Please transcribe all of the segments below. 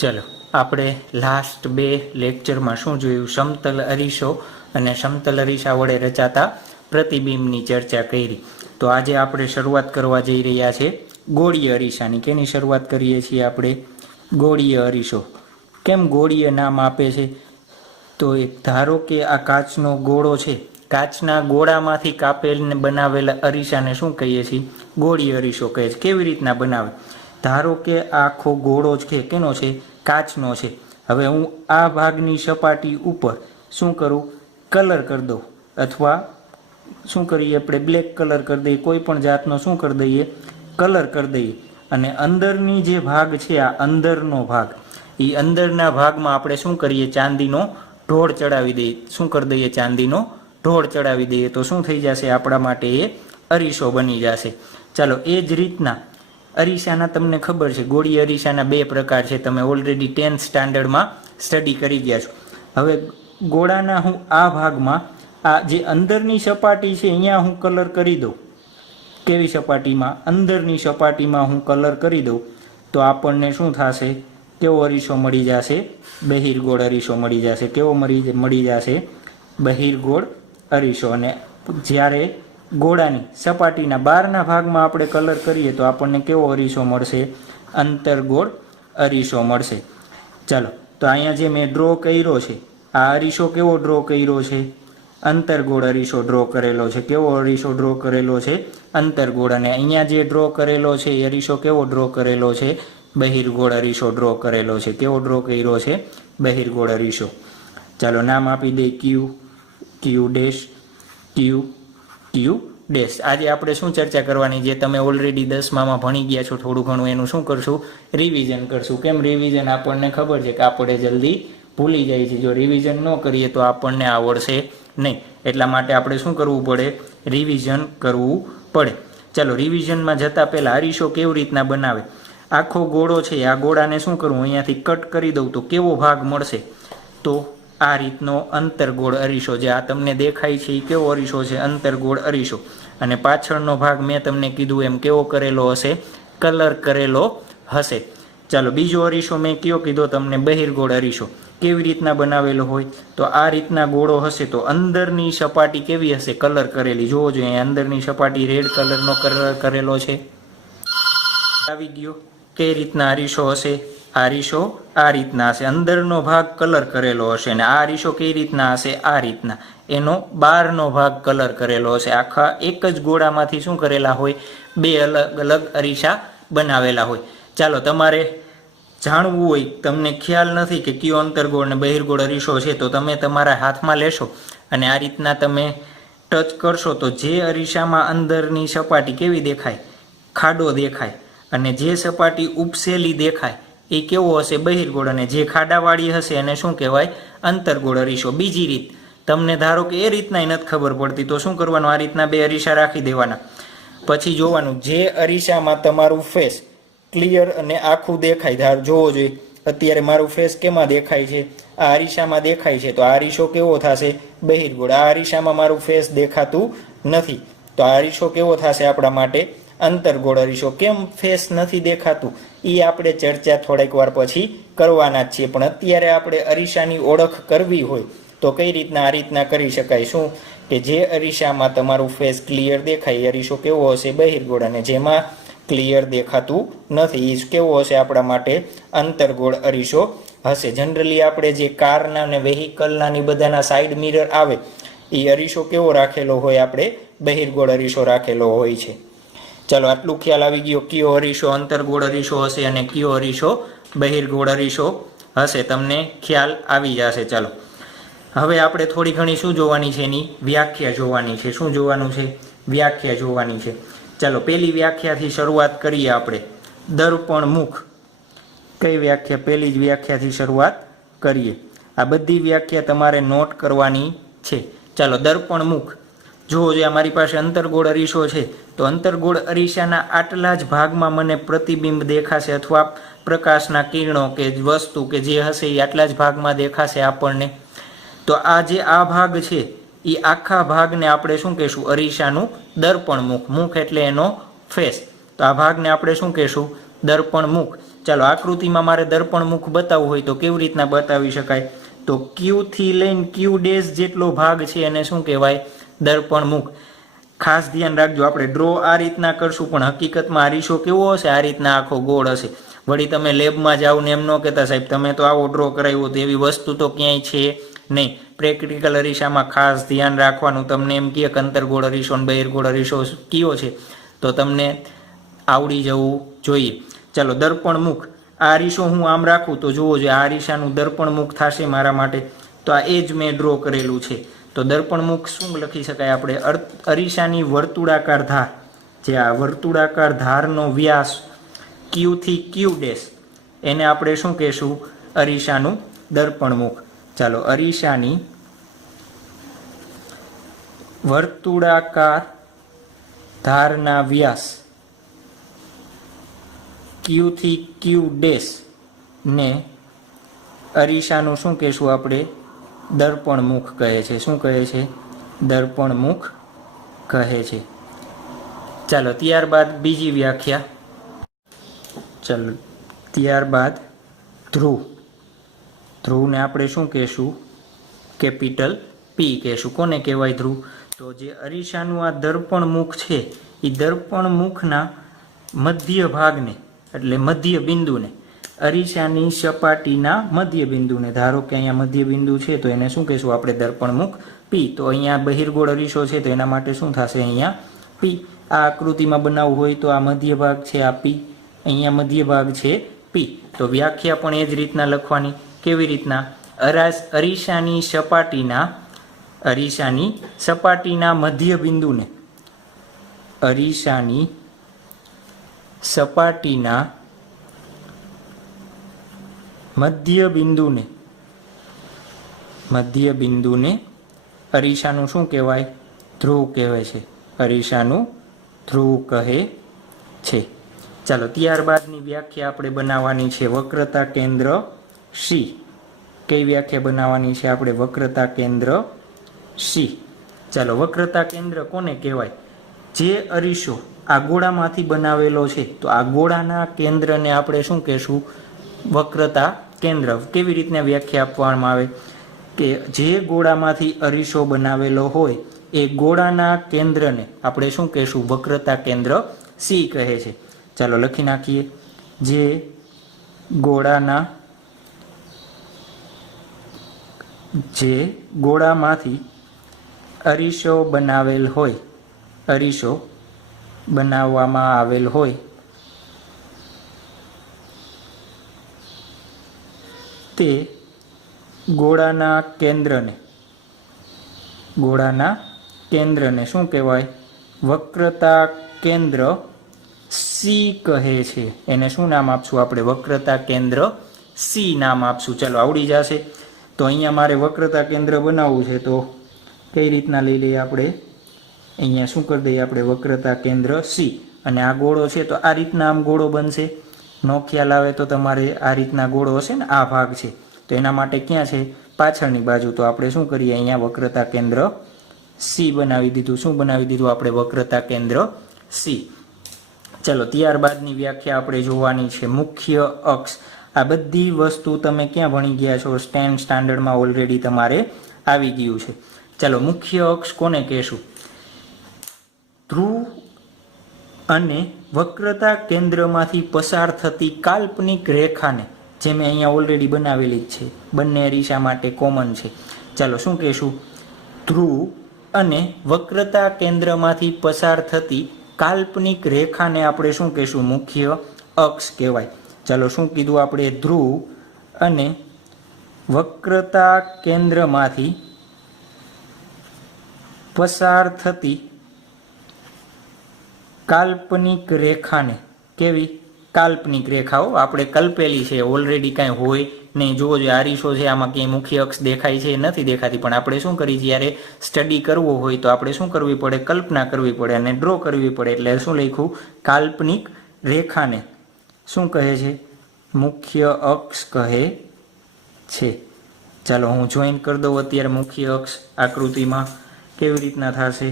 चलो આપણે લાસ્ટ બે લેક્ચરમાં શું જોયું, સમતલ અરીસો અને સમતલ અરીસા વડે રચાતા પ્રતિબિંબની ચર્ચા કરી. તો આજે આપણે શરૂઆત કરવા જઈ રહ્યા છે ગોળીય અરીસાની. કેની શરૂઆત કરીએ છીએ આપણે? ગોળીય અરીસો. કેમ ગોળીય નામ આપે છે? તો એક ધારો કે આ કાચનો ગોળો છે, કાચના ગોળામાંથી કાપેલને બનાવેલા અરીસાને શું કહીએ છીએ? ગોળીય અરીસો કહે છે. કેવી રીતના બનાવે? ધારો કે આખો ગોળો છે કેનો છે? કાચનો છે. હવે હું આ ભાગની સપાટી ઉપર શું કરું? કલર કરી દઉં, અથવા શું કરીએ આપણે? બ્લેક કલર કરી દઈએ, કોઈ પણ જાતનો શું કરી દઈએ? કલર કરી દઈએ. અને અંદરની જે ભાગ છે, આ અંદરનો ભાગ, એ અંદરના ભાગમાં આપણે શું કરીએ? ચાંદીનો ઢોળ ચડાવી દઈએ. શું કરી દઈએ? ચાંદીનો ઢોળ ચડાવી દઈએ. તો શું થઈ જશે? આપણા માટે એ અરીસો બની જશે. ચાલો, એ જ રીતના અરીસાના તમને ખબર છે, ગોળીય અરીસાના બે પ્રકાર છે. તમે ઓલરેડી 10th સ્ટાન્ડર્ડમાં સ્ટડી કરી ગયા છો. હવે ગોળાના હું આ ભાગમાં, આ જે અંદરની સપાટી છે, અહીંયા હું કલર કરી દઉં. કેવી સપાટીમાં? અંદરની સપાટીમાં હું કલર કરી દઉં તો આપણને શું થશે? કેવો અરીસો મળી જશે? બહિર્ગોળ અરીસો મળી જશે. કેવો મળી જશે? બહિર્ગોળ અરીસો. અને જ્યારે ગોળાની સપાટીના બહારના ભાગમાં આપણે કલર કરીએ તો આપણને કેવો અરીસો મળશે? અંતર્ગોળ અરીસો મળશે. ચાલો, તો અહીંયા જે મેં ડ્રો કર્યો છે, આ અરીસો કેવો ડ્રો કર્યો છે? અંતર્ગોળ અરીસો ડ્રો કરેલો છે. કેવો અરીસો ડ્રો કરેલો છે? અંતર્ગોળ. અને અહીંયા જે ડ્રો કરેલો છે એ અરીસો કેવો ડ્રો કરેલો છે? બહિર્ગોળ અરીસો ડ્રો કરેલો છે. કેવો ડ્રો કર્યો છે? બહિર્ગોળ અરીસો. ચાલો, નામ આપી દે ક્યુ, ક્યુ ડેશ, ક્યુ, ક્યુ ડેશ. આજે આપણે શું ચર્ચા કરવાની? જે તમે ઓલરેડી 10મામાં ભણી ગયા છો થોડું ઘણું, એનું શું કરશું? રિવિઝન કરશું. કેમ રિવિઝન? આપણને ખબર છે કે આપણે જલ્દી ભૂલી જાય છે. જો રિવિઝન ન કરીએ તો આપણને આવડશે નહીં. એટલા માટે આપણે શું કરવું પડે? રિવિઝન કરવું પડે. ચાલો, રિવિઝનમાં જતાં પહેલાં અરીસો કેવી રીતના બનાવે? આખો ગોળો છે, આ ગોળાને શું કરવું? અહીંયાથી કટ કરી દઉં તો કેવો ભાગ મળશે? તો આ રીતનો અંતર્ગોળ અરીસો. જે આ તમને દેખાય છે એ કેવો અરીસો છે? અંતર્ગોળ અરીસો. અને પાછળનો ભાગ મેં તમને કીધું એમ કેવો કરેલો હશે? કલર કરેલો હશે. ચાલો, બીજો અરીસો મેં કયો કીધો તમને? બહિર્ગોળ અરીસો. કેવી રીતના બનાવેલો હોય? તો આ રીતના ગોળો હશે તો અંદરની સપાટી કેવી હશે? કલર કરેલી. જોવો જોઈએ, અંદરની સપાટી રેડ કલરનો કલર કરેલો છે. આવી ગયો. કઈ રીતના અરીસો હશે? અરીસો આ રીતના હશે. અંદરનો ભાગ કલર કરેલો હશે. અને આ અરીસો કઈ રીતના હશે? આ રીતના. એનો બહારનો ભાગ કલર કરેલો હશે. આખા એક જ ગોળામાંથી શું કરેલા હોય? બે અલગ અલગ અરીસા બનાવેલા હોય. ચાલો, તમારે જાણવું હોય, તમને ખ્યાલ નથી કે કયો અંતર્ગોળ અને બહિર્ગોળ અરીસો છે, તો તમે તમારા હાથમાં લેશો અને આ રીતના તમે ટચ કરશો તો જે અરીસામાં અંદરની સપાટી કેવી દેખાય? ખાડો દેખાય. અને જે સપાટી ઉપસેલી દેખાય એ કેવો હશે? બહિર્ગોળ. અને જે ખાડાવાળી હશે એને શું કહેવાય? અંતર્ગોળ અરીસો. બીજી રીત, તમને ધારો કે એ રીતના નથી ખબર પડતી તો શું કરવાનું? આ રીતના બે અરીસા રાખી દેવાના. પછી જોવાનું, જે અરીસામાં તમારું ફેસ ક્લિયર અને આખું દેખાય. ધાર જોવો જોઈએ, અત્યારે મારું ફેસ કેમાં દેખાય છે? આ અરીસામાં દેખાય છે. તો આ અરીસો કેવો થશે? બહિર્ગોળ. આ અરીસામાં મારું ફેસ દેખાતું નથી તો આ અરીસો કેવો થશે આપણા માટે? અંતર્ગોળ અરીસો. કેમ ફેસ નથી દેખાતું એ આપણે ચર્ચા થોડીક વાર પછી કરવાના જ છીએ. પણ અત્યારે આપણે અરીસાની ઓળખ કરવી હોય તો કઈ રીતના? આ રીતના કરી શકાય. શું કે જે અરીસામાં તમારું ફેસ ક્લિયર દેખાય એ અરીસો કેવો હશે? બહિર્ગોળ. અને જેમાં ક્લિયર દેખાતું નથી એ કેવો હશે? આપણા માટે અંતર્ગોળ અરીસો હશે. જનરલી આપણે જે કારના અને વેહિકલના ની બધાના સાઈડ મિરર આવે એ અરીસો કેવો રાખેલો હોય? આપણે બહિર્ગોળ અરીસો રાખેલો હોય છે. ચાલો, આટલું ખ્યાલ આવી ગયો. કયો અરીસો અંતર્ગોળ અરીસો હશે અને કયો અરીસો બહિર્ગોળ અરીસો હશે? તમને ખ્યાલ આવી જશે. ચાલો, હવે આપણે થોડી ઘણી શું જોવાની છે? એની વ્યાખ્યા જોવાની છે. શું જોવાનું છે? વ્યાખ્યા જોવાની છે. ચાલો, પહેલી વ્યાખ્યાથી શરૂઆત કરીએ આપણે. દર્પણ મુખ. કઈ વ્યાખ્યા? પહેલી જ વ્યાખ્યાથી શરૂઆત કરીએ. આ બધી વ્યાખ્યા તમારે નોટ કરવાની છે. ચાલો, દર્પણ મુખ. જુઓ, જે અમારી પાસે અંતર્ગોળ અરીસો છે તો અંતર્ગોળ અરીસાના આટલા જ ભાગમાં મને પ્રતિબિંબ દેખાશે, અથવા પ્રકાશના કિરણો કે વસ્તુ કે જે હશે એ આટલા જ ભાગમાં દેખાશે આપણને. તો આ જે આ ભાગ છે એ આખા ભાગને આપણે શું કહેશું? અરીસાનું દર્પણ મુખ. મુખ એટલે એનો ફેસ. તો આ ભાગને આપણે શું કહેશું? દર્પણ મુખ. ચાલો આકૃતિમાં મારે દર્પણમુખ બતાવવું હોય તો કેવી રીતના બતાવી શકાય? તો ક્યુ થી લઈને ક્યુ ડેશ જેટલો ભાગ છે એને શું કહેવાય? દર્પણમુખ. ખાસ ધ્યાન રાખજો, આપણે ડ્રો આ રીતના કરશું પણ હકીકતમાં અરીસો કેવો હશે? આ રીતના આખો ગોળ હશે. વળી તમે લેબમાં જાઓ ને એમ ન કહેતા સાહેબ તમે તો આવો ડ્રો કરાવ્યો, તો એવી વસ્તુ તો ક્યાંય છે નહીં. પ્રેક્ટિકલ અરીસામાં ખાસ ધ્યાન રાખવાનું. તમને એમ કહે કે અંતરગોળ અરીસો અને બહિર્ગોળ અરીસો કયો છે તો તમને આવડી જવું જોઈએ. ચાલો દર્પણમુખ. આ અરીસો હું આમ રાખું તો જુઓ જોઈએ, આ અરીસાનું દર્પણમુખ થશે મારા માટે. તો આ એ જ મેં ડ્રો કરેલું છે. તો દર્પણમુખ શું લખી શકાય આપણે? અરીસાની વર્તુળાકાર ધાર, જે આ વર્તુળાકાર ધારનો વ્યાસ ક્યુ થી ક્યુ ડેશ, એને આપણે શું કહેશું? અરીસાનું દર્પણમુખ. ચાલો અરીસાની વર્તુળાકાર ધારના વ્યાસ ક્યુ થી ક્યુ ડેશ ને અરીસાનું શું કહેશું આપણે? દર્પણમુખ કહે છે. શું કહે છે? દર્પણમુખ કહે છે. ચાલો ત્યારબાદ બીજી વ્યાખ્યા. ચાલો ત્યારબાદ ધ્રુવ. ધ્રુવને આપણે શું કહેશું? કેપિટલ પી કહેશું. કોને કહેવાય ધ્રુવ? તો જે અરીસાનું આ દર્પણમુખ છે એ દર્પણમુખના મધ્ય ભાગને, એટલે મધ્ય બિંદુને, અરીસાની સપાટીના મધ્ય બિંદુને, ધારો કે અહીંયા મધ્ય બિંદુ છે તો એને શું કહેશું આપણે? દર્પણમુખ પી. તો અહીંયા બહિર્ગોળ અરીસો છે તો એના માટે શું થશે? અહીંયા પી. આ આકૃતિમાં બનાવવું હોય તો આ મધ્ય ભાગ છે આ પી, અહીંયા મધ્ય ભાગ છે પી. તો વ્યાખ્યા પણ એ જ રીતના લખવાની. કેવી રીતના? અરીસાની સપાટીના મધ્ય બિંદુને, અરીસાની સપાટીના મધ્ય બિંદુને અરીસાનું શું કહેવાય? ધ્રુવ કહેવાય છે. અરીસાનું ધ્રુવ કહે છે. ચાલો ત્યારબાદની વ્યાખ્યા આપણે બનાવવાની છે વક્રતા કેન્દ્ર સી. કઈ વ્યાખ્યા બનાવવાની છે આપણે? વક્રતા કેન્દ્ર સી. ચાલો વક્રતા કેન્દ્ર કોને કહેવાય? જે અરીસો આ ગોળામાંથી બનાવેલો છે તો આ ગોળાના કેન્દ્રને આપણે શું કહેશું? વક્રતા કેન્દ્ર. કેવી રીતના વ્યાખ્યા આપવામાં આવે? કે જે ગોળામાંથી અરીસો બનાવેલો હોય એ ગોળાના કેન્દ્રને આપણે શું કહેશું? વક્રતા કેન્દ્ર સી કહે છે. ચાલો લખી નાખીએ. જે ગોળામાંથી અરીસો બનાવવામાં આવેલ હોય તે ગોળાના કેન્દ્રને શું કહેવાય? વક્રતા કેન્દ્ર સી કહે છે. એને શું નામ આપશું આપણે? વક્રતા કેન્દ્ર સી નામ આપશું. ચાલો આવડી જશે. તો અહીંયા મારે વક્રતા કેન્દ્ર બનાવવું છે તો કઈ રીતના લઈ લઈએ આપણે? અહીંયા શું કરી દઈએ આપણે? વક્રતા કેન્દ્ર સી. અને આ ગોળો છે તો આ રીતના આમ ગોળો બનશે. નો ખ્યાલ આવે તો તમારે આ રીતના ગોળો હશે ને, આ ભાગ છે તો એના માટે ક્યાં છે? પાછળની બાજુ. તો આપણે શું કરીએ? અહીંયા વક્રતા કેન્દ્ર સી બનાવી દીધું. શું બનાવી દીધું આપણે? વક્રતા કેન્દ્ર સી. ચલો ત્યારબાદની વ્યાખ્યા આપણે જોવાની છે મુખ્ય અક્ષ. આ બધી વસ્તુ તમે ક્યાં ભણી ગયા છો? સ્ટાન્ડર્ડમાં ઓલરેડી તમારે આવી ગયું છે. ચાલો મુખ્ય અક્ષ કોને કહેશું? ધ્રુવ અને વક્રતા કેન્દ્રમાંથી પસાર થતી કાલ્પનિક રેખાને, જે મેં અહીંયા ઓલરેડી બનાવેલી જ છે, બંને અરીસા માટે કોમન છે. ચાલો શું કહેશું? ધ્રુવ અને વક્રતા કેન્દ્રમાંથી પસાર થતી કાલ્પનિક રેખાને આપણે શું કહેશું? મુખ્ય અક્ષ કહેવાય. ચાલો શું કીધું આપણે? ધ્રુવ અને વક્રતા કેન્દ્રમાંથી પસાર થતી કાલ્પનિક રેખાને, કેવી? કાલ્પનિક રેખાઓ આપણે કલ્પેલી છે, ઓલરેડી કાંઈ હોય નહીં. જોવો જોઈએ આરીસો છે આમાં ક્યાંય મુખ્ય અક્ષ દેખાય છે? નથી દેખાતી. પણ આપણે શું કરીએ? જ્યારે સ્ટડી કરવો હોય તો આપણે શું કરવી પડે? કલ્પના કરવી પડે અને ડ્રો કરવી પડે. એટલે શું લખ્યું? કાલ્પનિક રેખાને શું કહે છે? મુખ્ય અક્ષ કહે છે. ચાલો હું જોઈન કરી દઉં અત્યારે મુખ્ય અક્ષ આકૃતિમાં. કેવી રીતના થશે?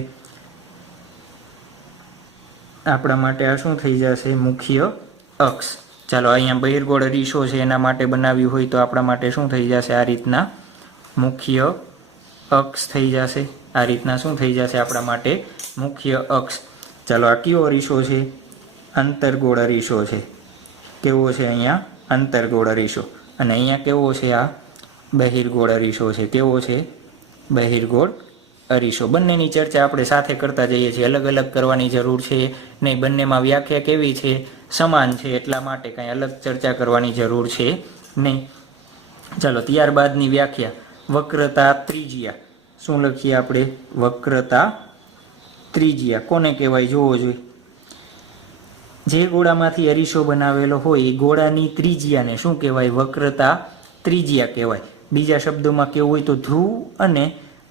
આપણા માટે આ શું થઈ જશે? મુખ્ય અક્ષ. ચાલો અહીંયા બહિર્ગોળ અરીસો છે એના માટે બનાવ્યું હોય તો આપણા માટે શું થઈ જશે? આ રીતના મુખ્ય અક્ષ થઈ જશે. આ રીતના શું થઈ જશે આપણા માટે? મુખ્ય અક્ષ. ચાલો આ કયો અરીસો છે? અંતર્ગોળ અરીસો છે. કેવો છે? અહીંયા અંતર્ગોળ અરીસો. અને અહીંયા કેવો છે? આ બહિર્ગોળ અરીસો છે. કેવો છે? બહિર્ગોળ અરીસો. બંનેની ચર્ચા આપણે સાથે કરતા જઈએ છીએ, અલગ અલગ કરવાની જરૂર છે નહીં. બંનેમાં વ્યાખ્યા કેવી છે? સમાન છે, એટલા માટે કાંઈ અલગ ચર્ચા કરવાની જરૂર છે નહીં. ચાલો ત્યારબાદની વ્યાખ્યા, વક્રતા ત્રિજ્યા. શું લખીએ આપણે? વક્રતા ત્રિજ્યા કોને કહેવાય? જોવો જોઈએ. જે ગોળામાંથી અરીસો બનાવેલો હોય એ ગોળાની ત્રિજ્યાને શું કહેવાય? વક્રતા ત્રિજ્યા કહેવાય. બીજા શબ્દોમાં કેવું હોય તો ધ્રુવ અને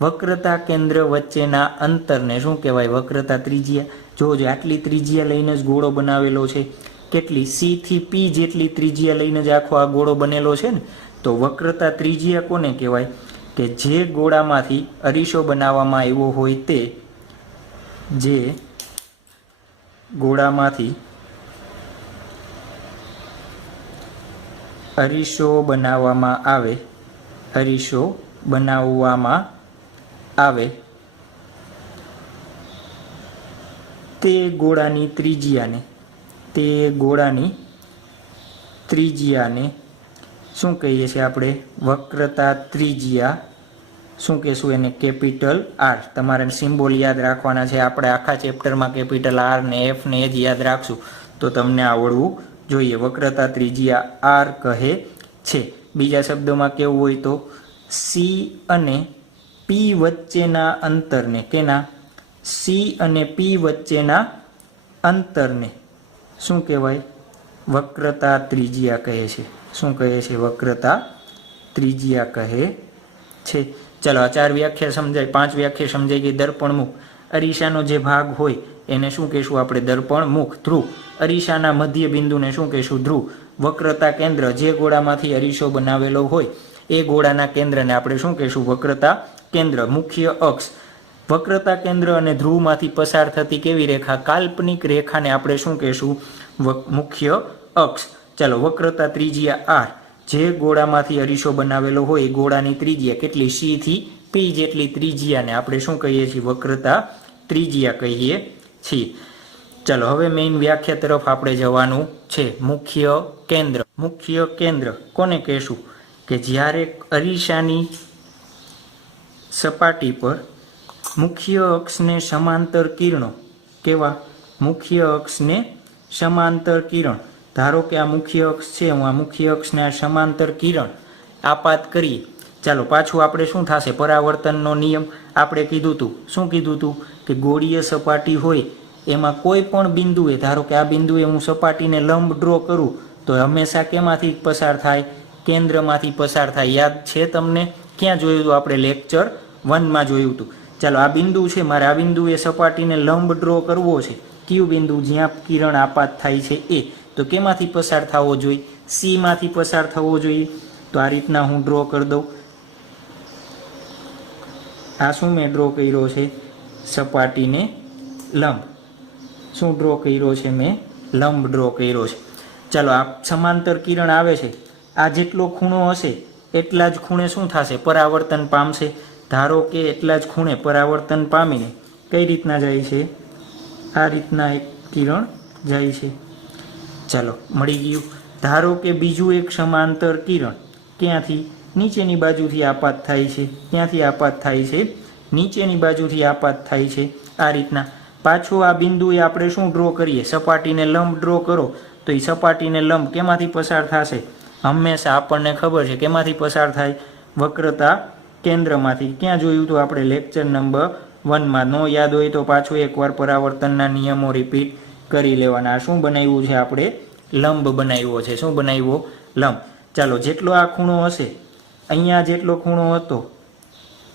વક્રતા કેન્દ્ર વચ્ચેના અંતરને શું કહેવાય? વક્રતા ત્રિજ્યા. જોવો જોઈએ, આટલી ત્રિજ્યા લઈને જ ગોળો બનાવેલો છે. કેટલી? સી થી પી જેટલી ત્રિજ્યા લઈને જ આખો આ ગોળો બનેલો છે ને. તો વક્રતા ત્રિજ્યા કોને કહેવાય? કે જે ગોળામાંથી અરીસો બનાવવામાં આવ્યો હોય તે, જે ગોળામાંથી અરીસો બનાવવામાં આવે, અરીસો બનાવવામાં આવે તે ગોળાની ત્રિજ્યાને, તે ગોળાની ત્રિજ્યાને શું કહીએ છીએ આપણે? વક્રતા ત્રિજ્યા. શું કહેશું એને? Capital R. તમારે સિમ્બોલ યાદ રાખવાના છે. આપણે આખા ચેપ્ટરમાં કેપિટલ આર ને એફ ને જ યાદ રાખશું તો તમને આવડવું જોઈએ. વક્રતા ત્રિજ્યા આર કહે છે. બીજા શબ્દોમાં કેવું હોય તો સી અને પી વચ્ચેના અંતરને, કેના? સી અને પી વચ્ચેના અંતરને શું કહેવાય? વક્રતા ત્રિજ્યા કહે છે. શું કહે છે? વક્રતા ત્રિજ્યા કહે છે. ચલો આ 4 વ્યાખ્યા સમજાય, 5 વ્યાખ્યા સમજાઈ ગઈ. દર્પણ મુખ. અરીસાનો જે ભાગ હોય એને શું કહેશું આપણે? દર્પણ મુખ. ધ્રુવ. અરીસાના મધ્ય બિંદુને શું કહેશું? ધ્રુવ. વક્રતા કેન્દ્ર. જે ગોળામાંથી અરીસો બનાવેલો હોય એ ગોળાના કેન્દ્રને આપણે શું કહેશું? વક્રતા કેન્દ્ર. મુખ્ય અક્ષ. વક્રતા કેન્દ્ર અને ધ્રુવમાંથી પસાર થતી કેવી રેખા? કાલ્પનિક રેખાને આપણે શું કહેશું? મુખ્ય અક્ષ. ચાલો વક્રતા ત્રિજ્યા આર. જે ગોળામાંથી અરીસો બનાવેલો હોય એ ગોળાની ત્રિજ્યા કેટલી? સી થી પી જેટલી ત્રિજ્યાને આપણે શું કહીએ છીએ? વક્રતા ત્રિજ્યા કહીએ છીએ. ચાલો હવે મેઇન વ્યાખ્યા તરફ આપણે જવાનું છે. મુખ્ય કેન્દ્ર. મુખ્ય કેન્દ્ર કોને કહેશું? કે જ્યારે અરીસાની સપાટી પર મુખ્ય અક્ષને સમાંતર કિરણો, કેવા? મુખ્ય અક્ષને સમાંતર કિરણ. ધારો કે આ મુખ્ય અક્ષ છે, હું આ મુખ્ય અક્ષને આ સમાંતર કિરણ આપાત કરીએ. ચાલો પાછું આપણે શું થશે? પરાવર્તનનો નિયમ આપણે કીધું હતું. શું કીધું હતું? કે ગોળીય સપાટી હોય એમાં કોઈ પણ બિંદુએ, ધારો કે આ બિંદુએ હું સપાટીને લંબ ડ્રો કરું તો હંમેશા કેમાંથી પસાર થાય? કેન્દ્રમાંથી પસાર થાય. યાદ છે તમને? ક્યાં જોયું હતું આપણે? લેક્ચર 1માં જોયું હતું. ચાલો આ બિંદુ છે, મારે આ બિંદુએ સપાટીને લંબ ડ્રો કરવો છે. કયું બિંદુ? જ્યાં કિરણ આપાત થાય છે એ. તો કેમાંથી પસાર થવો જોઈએ? સી માંથી પસાર થવો જોઈએ. તો આ રીતના હું ડ્રો કરી દઉં. આ શું મેં ડ્રો કર્યો છે? સપાટીને લંબ. શું ડ્રો કર્યો છે? મેં લંબ ડ્રો કર્યો છે. ચાલો આ સમાંતર કિરણ આવે છે, આ જેટલો ખૂણો હશે એટલા જ ખૂણે શું થશે? પરાવર્તન પામશે. ધારો કે એટલા જ ખૂણે પરાવર્તન પામીને કઈ રીતના જાય છે? આ રીતના એક કિરણ જાય છે. ચાલો મળી ગયું. ધારો કે બીજું એક સમાંતર કિરણ ક્યાંથી? નીચેની બાજુથી આપાત થાય છે. ક્યાંથી આપાત થાય છે? નીચેની બાજુથી આપાત થાય છે. આ રીતના પાછું આ બિંદુએ આપણે શું ડ્રો કરીએ? સપાટીને લંબ ડ્રો કરો તો એ સપાટીને લંબ કેમાંથી પસાર થશે? હંમેશા આપણને ખબર છે કેમાંથી પસાર થાય? વક્રતા કેન્દ્રમાંથી. ક્યાં જોયું હતું આપણે? Lecture number 1માં. નો યાદ હોય તો પાછું એકવાર પરાવર્તનના નિયમો રિપીટ કરી લેવાના. શું બનાવ્યું છે આપણે? લંબ બનાવ્યો છે. શું બનાવ્યો? લંબ. ચાલો જેટલો આ ખૂણો હશે, અહીંયા જેટલો ખૂણો હતો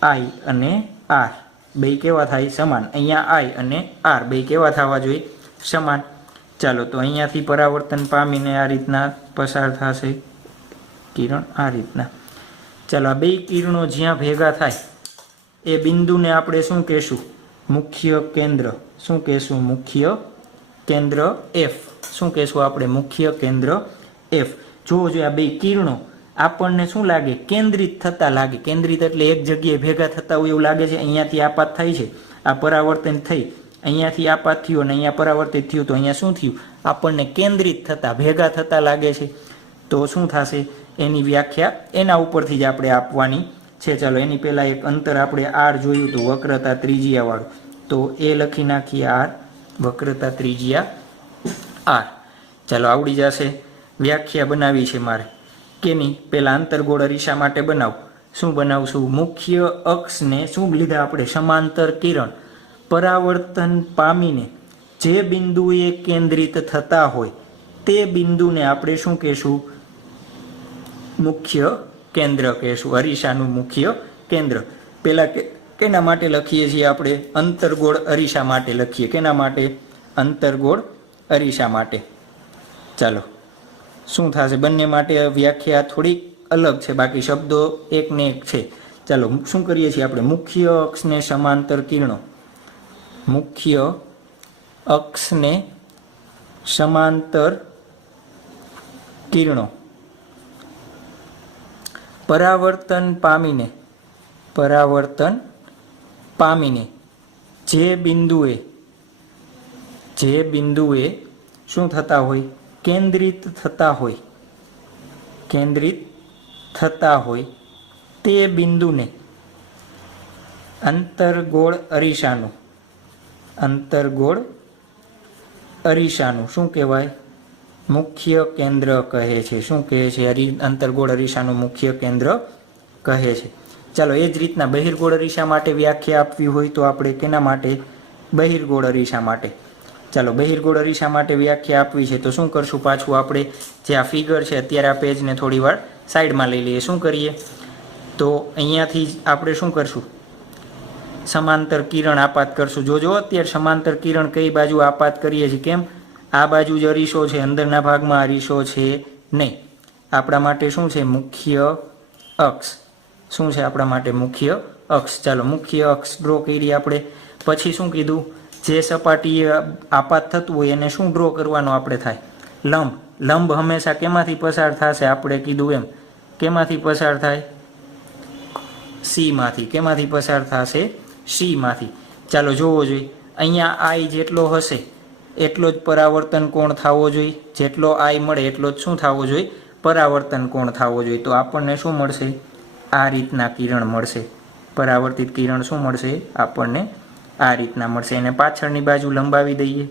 આઈ અને આર બે કેવા થાય? સમાન. અહીંયા આઈ અને આર બે કેવા થવા જોઈએ? સમાન. ચાલો તો અહીંયાથી પરાવર્તન પામીને આ રીતના પસાર થશે કિરણ. આ રીતના. ચાલો આ બે કિરણો જ્યાં ભેગા થાય એ બિંદુને આપણે શું કહેશું? મુખ્ય કેન્દ્ર. શું કહેશું? મુખ્ય કેન્દ્ર એફ. શું કહેશું આપણે? મુખ્ય કેન્દ્ર એફ. જોવો જોઈએ આ બે કિરણો આપણને શું લાગે? કેન્દ્રિત થતા લાગે. કેન્દ્રિત એટલે એક જગ્યાએ ભેગા થતા હોય એવું લાગે છે. અહીંયાથી આપાત થાય છે, આ પરાવર્તન થઈ, અહીંયાથી આપાત થયું અને અહીંયા પરાવર્તિત થયું, તો અહીંયા શું થયું? આપણને કેન્દ્રિત થતા ભેગા થતા લાગે છે. તો શું થશે? એની વ્યાખ્યા એના ઉપરથી જ આપણે આપવાની છે. ચાલો એની પહેલાં એક અંતર આપણે આર જોયું હતું, વક્રતા ત્રિજ્યાવાળું. તો એ લખી નાખીએ આર, વક્રતા ત્રિજ્યા આર. ચાલો આવડી જશે. વ્યાખ્યા બનાવી છે મારે કેની? પહેલાં અંતરગોળ અરીસા માટે બનાવ. શું બનાવશું? મુખ્ય અક્ષને શું લીધા આપણે? સમાંતર કિરણ પરાવર્તન પામીને જે બિંદુએ કેન્દ્રિત થતા હોય તે બિંદુને આપણે શું કહેશું? મુખ્ય કેન્દ્ર કહેશું. અરીસાનું મુખ્ય કેન્દ્ર. પહેલાં કેના માટે લખીએ છીએ આપણે? અંતરગોળ અરીસા માટે લખીએ. કેના માટે? અંતરગોળ અરીસા માટે. ચાલો શું થશે? બંને માટે વ્યાખ્યા થોડીક અલગ છે, બાકી શબ્દો એક ને એક છે. ચાલો શું કરીએ છીએ આપણે? મુખ્ય અક્ષને સમાંતર કિરણો, મુખ્ય અક્ષને સમાંતર કિરણો પરાવર્તન પામીને જે બિંદુએ શું થતા હોય? કેન્દ્રિત થતા હોય તે બિંદુને અંતરગોળ અરીસાનું શું કહેવાય? મુખ્ય કેન્દ્ર કહે છે. શું કહે છે? અંતરગોળ અરીસાનું મુખ્ય કેન્દ્ર કહે છે. ચાલો એ જ રીતના બહિર્ગોળ અરીસા માટે વ્યાખ્યા આપવી હોય તો આપણે કેના માટે? બહિર્ગોળ અરીસા માટે. ચાલો બહિર્ગોળ અરીસા માટે વ્યાખ્યા આપવી છે તો શું કરશું? પાછું આપણે જે આ ફિગર છે અત્યારે આ પેજને થોડી વાર સાઈડમાં લઈ લઈએ. શું કરીએ? તો અહીંયાથી જ આપણે શું કરશું? સમાંતર કિરણ આપાત કરશું. જોજો અત્યારે સમાંતર કિરણ કઈ બાજુ આપાત કરીએ છીએ? કેમ? આ બાજુ જ અરીસો છે, અંદરના ભાગમાં અરીસો છે નહીં. આપણા માટે શું છે? મુખ્ય અક્ષ. શું છે આપણા માટે? મુખ્ય અક્ષ. ચાલો મુખ્ય અક્ષ ડ્રો કરી આપણે. પછી શું કીધું? જે સપાટીએ આપાત થતું હોય એને શું ડ્રો કરવાનો આપણે થાય? લંબ. લંબ હંમેશા કેમાંથી પસાર થશે? આપણે કીધું એમ કેમાંથી પસાર થાય? સી માંથી. કેમાંથી પસાર થશે? સી માંથી. ચાલો જોવો જોઈએ. અહીંયા આઈ જેટલો હશે એટલો જ પરાવર્તન કોણ થવો જોઈએ. જેટલો આઈ મળે એટલો જ શું થવો જોઈએ? પરાવર્તન કોણ થવો જોઈએ. તો આપણને શું મળશે? આ રીતના કિરણ મળશે. પરાવર્તિત કિરણ શું મળશે? આપણને આ રીતના મળશે. એને પાછળની બાજુ લંબાવી દઈએ.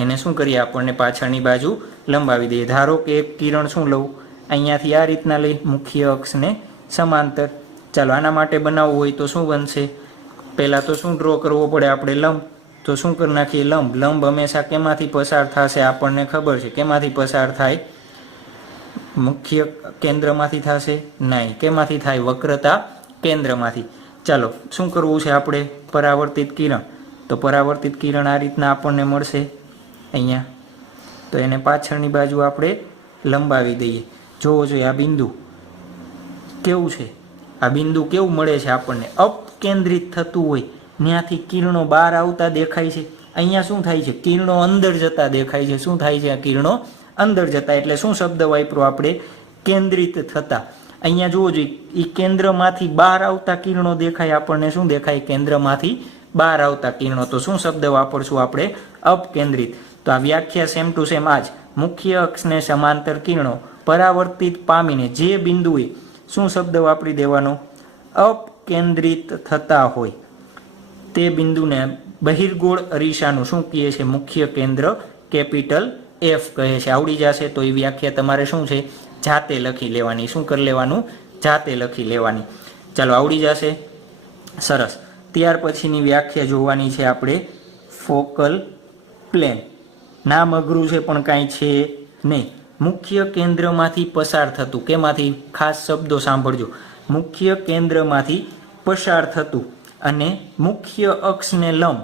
એને શું કરીએ? આપણને પાછળની બાજુ લંબાવી દઈએ. ધારો કે એક કિરણ શું લઉં? અહીંયાથી આ રીતના લઈ, મુખ્ય અક્ષને સમાંતર. ચાલો આના માટે બનાવવું હોય તો શું બનશે? પહેલાં તો શું ડ્રો કરવો પડે આપણે? લંબ. તો શું કરી નાખીએ? લંબ. લંબ હંમેશા કેમાંથી પસાર થશે? આપણને ખબર છે. કેમાંથી પસાર થાય? મુખ્ય કેન્દ્રમાંથી થશે? નહીં. કેમાંથી થાય? વક્રતા કેન્દ્રમાંથી. ચાલો શું કરવું છે આપણે? પરાવર્તિત કિરણ. તો પરાવર્તિત કિરણ આ રીતના આપણને મળશે અહીંયા. તો એને પાછળની બાજુ આપણે લંબાવી દઈએ. જોવો જોઈએ આ બિંદુ કેવું છે? આ બિંદુ કેવું મળે છે આપણને? અપકેન્દ્રિત થતું હોય ત્યાંથી કિરણો બહાર આવતા દેખાય છે. અહીંયા શું થાય છે? કિરણો અંદર જતા દેખાય છે. શું થાય છે? આ કિરણો અંદર જતા. એટલે શું શબ્દ વાપરો આપણે? કેન્દ્રિત થતા. અહીંયા જોવો જોઈએ એ કેન્દ્રમાંથી બહાર આવતા કિરણો દેખાય આપણને. શું દેખાય? કેન્દ્રમાંથી બહાર આવતા કિરણો. તો શું શબ્દ વાપરશું આપણે? અપકેન્દ્રિત. તો આ વ્યાખ્યા સેમ ટુ સેમ આ જ. મુખ્ય અક્ષને સમાંતર કિરણો પરાવર્તિત પામીને જે બિંદુએ શું શબ્દ વાપરી દેવાનો? અપકેન્દ્રિત થતા હોય તે બિંદુને બહિર્ગોળ અરીસાનું શું કહે છે? મુખ્ય કેન્દ્ર કેપિટલ એફ કહે છે. આવડી જશે. તો એ વ્યાખ્યા તમારે શું છે? જાતે લખી લેવાની. શું કરી લેવાનું? જાતે લખી લેવાની. ચાલો આવડી જશે. સરસ. ત્યાર પછીની વ્યાખ્યા જોવાની છે આપણે ફોકલ પ્લેન. નામ અઘરું છે પણ કાંઈ છે નહીં. મુખ્ય કેન્દ્રમાંથી પસાર થતું. કેમાંથી? ખાસ શબ્દો સાંભળજો. મુખ્ય કેન્દ્રમાંથી પસાર થતું અને મુખ્ય અક્ષને લંબ.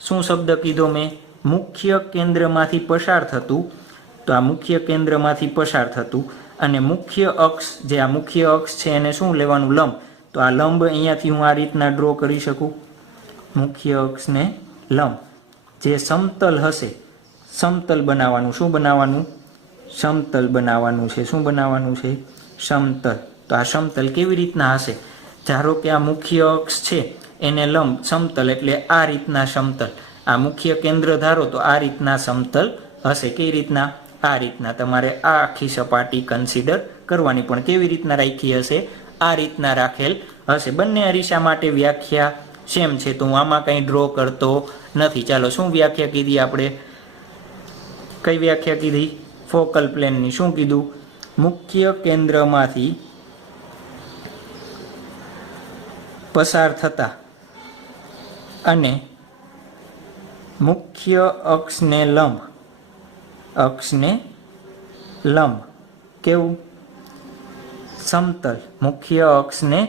શું શબ્દ કીધો મેં? મુખ્ય કેન્દ્રમાંથી પસાર થતું. તો આ મુખ્ય કેન્દ્રમાંથી પસાર થતું અને મુખ્ય અક્ષ, જે આ મુખ્ય અક્ષ છે એને શું લેવાનું? લંબ. તો આ લંબ અહીંયાથી હું આ રીતના ડ્રો કરી શકું. મુખ્ય અક્ષને લંબ. જે સમતલ હશે સમતલ બનાવવાનું. શું બનાવવાનું? સમતલ બનાવવાનું છે. શું બનાવવાનું છે? સમતલ. તો આ સમતલ કેવી રીતના હશે? ધારો કે આ મુખ્ય અક્ષ છે એને લંબ સમતલ એટલે આ રીતના સમતલ. આ મુખ્ય કેન્દ્ર ધારો તો આ રીતના સમતલ હશે. કઈ રીતના? આ રીતના. તમારે આ આખી સપાટી કન્સિડર કરવાની, પણ કેવી રીતના રાખી હશે? આ રીતના રાખેલ હશે. બંને અરીસા માટે વ્યાખ્યા સેમ છે, તો હું આમાં કંઈ ડ્રો કરતો નથી. ચાલો, શું વ્યાખ્યા કીધી આપણે? કઈ વ્યાખ્યા કીધી? ફોકલ પ્લેનની. શું કીધું? મુખ્ય કેન્દ્રમાંથી પસાર થતા અને મુખ્ય અક્ષને લંબ કેવું? સમતલ. મુખ્ય અક્ષને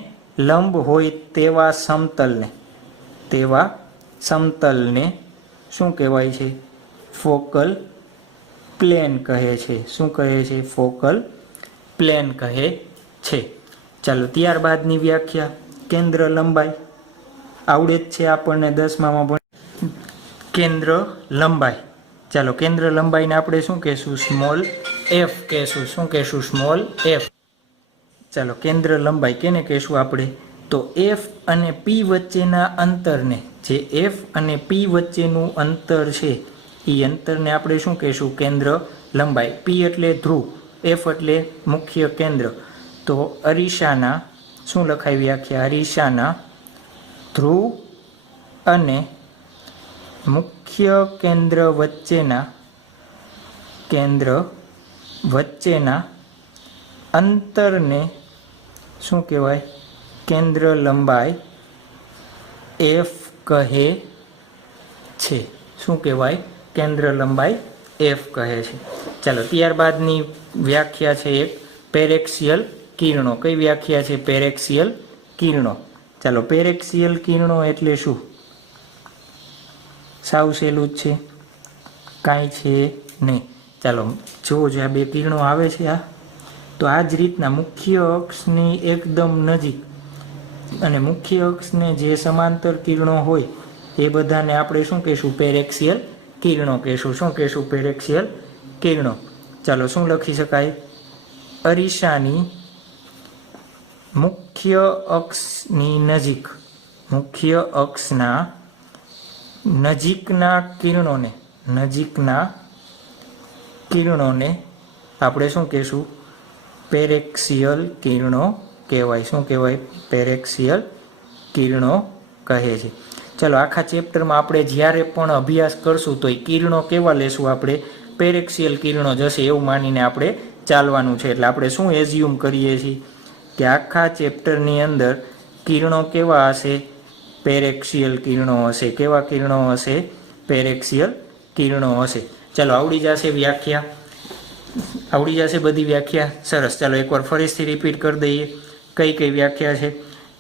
લંબ હોય તેવા સમતલને શું કહેવાય છે? ફોકલ પ્લેન કહે છે. શું કહે છે? ફોકલ પ્લેન કહે છે. ચાલો, ત્યારબાદની વ્યાખ્યા કેન્દ્ર લંબાઈ આવડે જ છે આપણને 10માં પણ. કેન્દ્ર લંબાઈ. ચાલો, કેન્દ્ર લંબાઈને આપણે શું કહેશું? સ્મોલ એફ કહેશું. શું કહેશું? Small F. ચાલો, કેન્દ્ર લંબાઈ કેને કહેશું આપણે? તો એફ અને પી વચ્ચેના અંતરને, જે એફ અને પી વચ્ચેનું અંતર છે એ અંતરને આપણે શું કહેશું? કેન્દ્ર લંબાઈ. પી એટલે ધ્રુવ, એફ એટલે મુખ્ય કેન્દ્ર. તો અરીસાના શું લખાય વ્યાખ્યા? અરીસાના ધ્રુવ અને મુખ્ય કેન્દ્ર વચ્ચેના અંતરને શું કહેવાય? કેન્દ્ર લંબાઈ એફ કહે છે. શું કહેવાય? કેન્દ્ર લંબાઈ એફ કહે છે. ચાલો, ત્યારબાદની વ્યાખ્યા છે એક પેરેક્સિયલ કિરણો. કઈ વ્યાખ્યા છે? પેરેક્સિયલ કિરણો. ચાલો, પેરેક્સિયલ કિરણો એટલે શું? સાવ સહેલું જ છે, કાંઈ છે નહીં. ચાલો, જો આ બે કિરણો આવે છે તો આ જ રીતના મુખ્ય અક્ષની એકદમ નજીક અને મુખ્ય અક્ષને જે સમાંતર કિરણો હોય એ બધાને આપણે શું કહેશું? પેરેક્સિયલ કિરણો કહેશું. શું કહેશું? પેરેક્સિયલ કિરણો. ચાલો, શું લખી શકાય? અરીસાની મુખ્ય અક્ષની નજીક, મુખ્ય અક્ષના નજીકના કિરણોને આપણે શું કહેશું? પેરેક્સિયલ કિરણો કહેવાય. શું કહેવાય? પેરેક્સિયલ કિરણો કહે છે. ચાલો, આખા ચેપ્ટરમાં આપણે જ્યારે પણ અભ્યાસ કરશું તો એ કિરણો કેવા લેશું? આપણે પેરેક્સિયલ કિરણો જશે એવું માનીને આપણે ચાલવાનું છે. એટલે આપણે શું એઝ્યુમ કરીએ છીએ કે આખા ચેપ્ટરની અંદર કિરણો કેવા હશે? પેરેક્સિયલ કિરણો હશે. કેવા કિરણો હશે? પેરેક્સિયલ કિરણો હશે. ચાલો, આવડી જશે વ્યાખ્યા? આવડી જશે બધી વ્યાખ્યા? સરસ. ચાલો, એકવાર ફરીથી રિપીટ કરી દઈએ કઈ કઈ વ્યાખ્યા છે.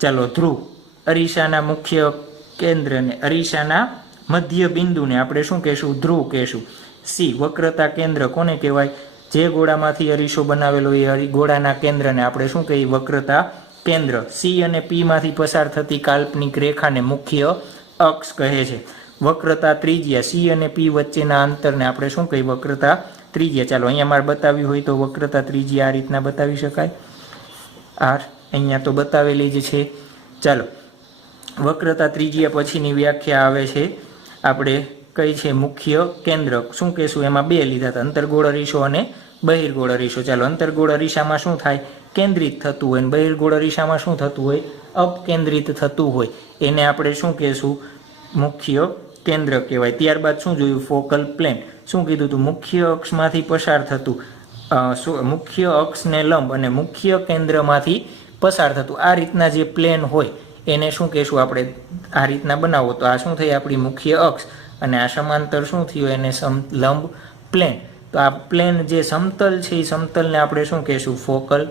ચાલો, ધ્રુવ, અરીસાના મુખ્ય કેન્દ્રને, અરીસાના મધ્ય બિંદુને આપણે શું કહેશું? ધ્રુવ કહેશું. સી, વક્રતા કેન્દ્ર કોને કહેવાય? જે ગોળામાંથી અરીસો બનાવેલો એ ગોળાના કેન્દ્રને આપણે શું કહીએ? વક્રતા કેન્દ્ર. સી અને પી માંથી પસાર થતી કાલ્પનિક રેખાને મુખ્ય અક્ષ કહે છે. વક્રતા ત્રિજ્યા, સી અને પી વચ્ચેના અંતરને આપણે શું કહીએ? વક્રતા ત્રિજ્યા. ચાલો, અહીંયા મારે બતાવ્યું હોય તો વક્રતા ત્રિજ્યા આ રીતના બતાવી શકાય. અહીંયા તો બતાવેલી જ છે. ચાલો, વક્રતા ત્રિજ્યા પછીની વ્યાખ્યા આવે છે આપણે કઈ છે? મુખ્ય કેન્દ્ર. શું કહેશું? એમાં બે લીધા હતા, અંતર્ગોળ અરીસો અને બહિર્ગોળ અરીસો. ચાલો, અંતર્ગોળ અરીસામાં શું થાય? કેન્દ્રિત થતું હોય. બહિર્ગોળ અરીસામાં શું થતું હોય? અપકેન્દ્રિત થતું હોય. એને આપણે શું કહેશું? મુખ્ય કેન્દ્ર કહેવાય. ત્યારબાદ શું જોયું? Focal plane. શું કીધું હતું? મુખ્ય અક્ષમાંથી પસાર થતું, મુખ્ય અક્ષને લંબ અને મુખ્ય કેન્દ્રમાંથી પસાર થતું આ રીતના જે પ્લેન હોય એને શું કહેશું આપણે? આ રીતના બનાવો તો આ શું થઈ? આપણી મુખ્ય અક્ષ. અને આ સમાંતર શું થયું? એને લંબ પ્લેન. તો આ પ્લેન જે સમતલ છે એ સમતલને આપણે શું કહેશું? ફોકલ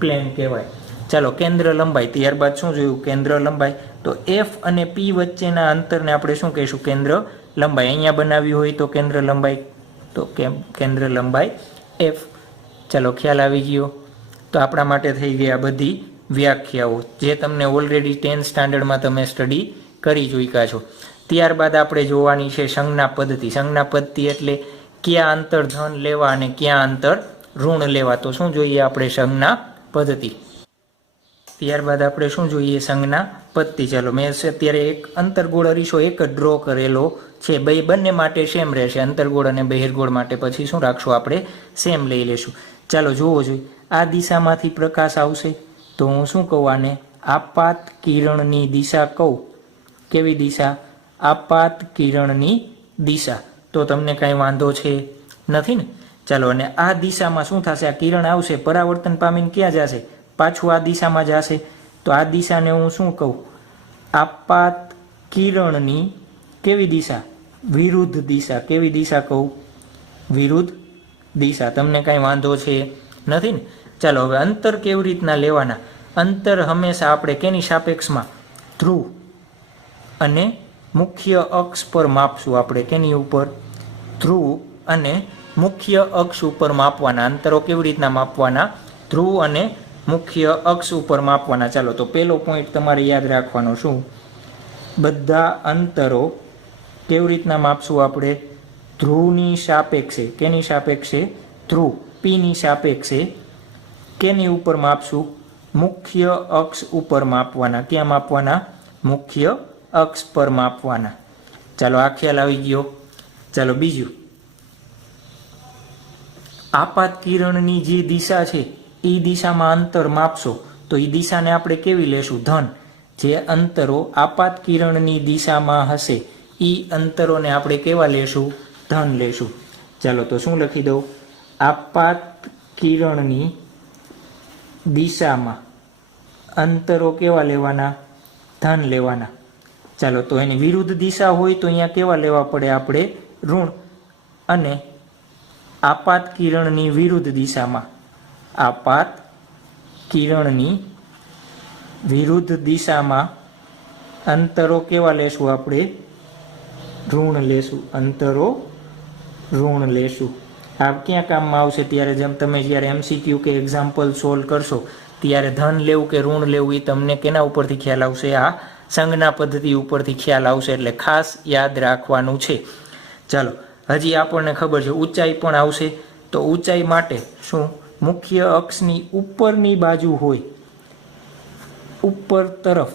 પ્લેન કહેવાય. ચાલો, કેન્દ્ર લંબાઈ. ત્યારબાદ શું જોયું? કેન્દ્ર લંબાઈ. તો એફ અને પી વચ્ચેના અંતરને આપણે શું કહીશું? કેન્દ્ર લંબાઈ. અહીંયા બનાવ્યું હોય તો કેન્દ્ર લંબાઈ, તો કેન્દ્ર લંબાઈ એફ. ચાલો, ખ્યાલ આવી ગયો. તો આપણા માટે થઈ ગયા બધી વ્યાખ્યાઓ જે તમને ઓલરેડી 10th સ્ટાન્ડર્ડમાં તમે સ્ટડી કરી ચૂક્યા છો. ત્યારબાદ આપણે જોવાની છે સંજ્ઞા પદ્ધતિ. સંજ્ઞા પદ્ધતિ એટલે ક્યાં અંતર ધન લેવા અને ક્યાં અંતર ઋણ લેવા. તો શું જોઈએ આપણે? સંજ્ઞા પદ્ધતિ. ત્યારબાદ આપણે શું જોઈએ? સંજ્ઞા પદ્ધતિ. ચાલો, મેં અત્યારે એક અંતર્ગોળ અરીસો એક જ ડ્રો કરેલો છે. બંને માટે સેમ રહેશે, અંતર્ગોળ અને બહિર્ગોળ માટે. પછી શું રાખશું આપણે? સેમ લઈ લેશું. ચાલો જોવો જોઈએ. આ દિશામાંથી પ્રકાશ આવશે તો હું શું કહું આને? આપાત કિરણની દિશા કહું. કેવી દિશા? આપાત કિરણની દિશા. તો તમને કાંઈ વાંધો છે નથી ને? ચાલો, અને આ દિશામાં શું થશે? આ કિરણ આવશે, પરાવર્તન પામીને ક્યાં જશે? પાછું આ દિશામાં જશે. તો આ દિશાને હું શું કહું? આપાત કિરણની કેવી દિશા? વિરુદ્ધ દિશા. કેવી દિશા કહું? વિરુદ્ધ દિશા. તમને કાંઈ વાંધો છે નથી ને? ચાલો, હવે અંતર કેવી રીતના લેવાના? અંતર હંમેશા આપણે કેની સાપેક્ષમાં? ધ્રુવ અને મુખ્ય અક્ષ પર માપશું. આપણે કેની ઉપર? ધ્રુવ અને મુખ્ય અક્ષ ઉપર માપવાના. અંતરો કેવી રીતના માપવાના? ધ્રુવ અને મુખ્ય અક્ષ ઉપર માપવાના. ચાલો, તો પહેલો પોઈન્ટ તમારે યાદ રાખવાનો શું? બધા અંતરો કેવી રીતના માપશું આપણે? ધ્રુવની સાપેક્ષે. કેની સાપેક્ષે? ધ્રુવ. પીની સાપેક્ષે. કેની ઉપર માપશું? મુખ્ય અક્ષ ઉપર માપવાના. ક્યાં માપવાના? મુખ્ય અક્ષ પર માપવાના. ચાલો, આ ખ્યાલ આવી ગયો. ચાલો, બીજું, આપાત કિરણની જે દિશા છે એ દિશામાં અંતર માપશો તો એ દિશાને આપણે કેવી લેશું? ધન. જે અંતરો આપાત કિરણની દિશામાં હશે એ અંતરોને આપણે કેવા લેશું? ધન લેશું. ચાલો, તો શું લખી દઉં? આપાત કિરણની દિશામાં અંતરો કેવા લેવાના? ધન લેવાના. ચાલો, તો એની વિરુદ્ધ દિશા હોય તો અહીંયા કેવા લેવા પડે આપણે? ઋણ. અને આપાત કિરણની વિરુદ્ધ દિશામાં, આપાત કિરણની વિરુદ્ધ દિશામાં અંતરો કેવા લેશું આપણે? ઋણ લેશું. અંતરો ઋણ લેશું. આ ક્યાં કામમાં આવશે? ત્યારે જેમ તમે જ્યારે MCQ કે એક્ઝામ્પલ સોલ્વ કરશો ત્યારે ધન લેવું કે ઋણ લેવું એ તમને કેના ઉપરથી ખ્યાલ આવશે? આ સંજ્ઞા પદ્ધતિ ઉપરથી ખ્યાલ આવશે. એટલે ખાસ યાદ રાખવાનું છે. ચાલો, હજી આપણને ખબર છે ઊંચાઈ પણ આવશે. તો ઊંચાઈ માટે શું? મુખ્ય અક્ષની ઉપરની બાજુ હોય, ઉપર તરફ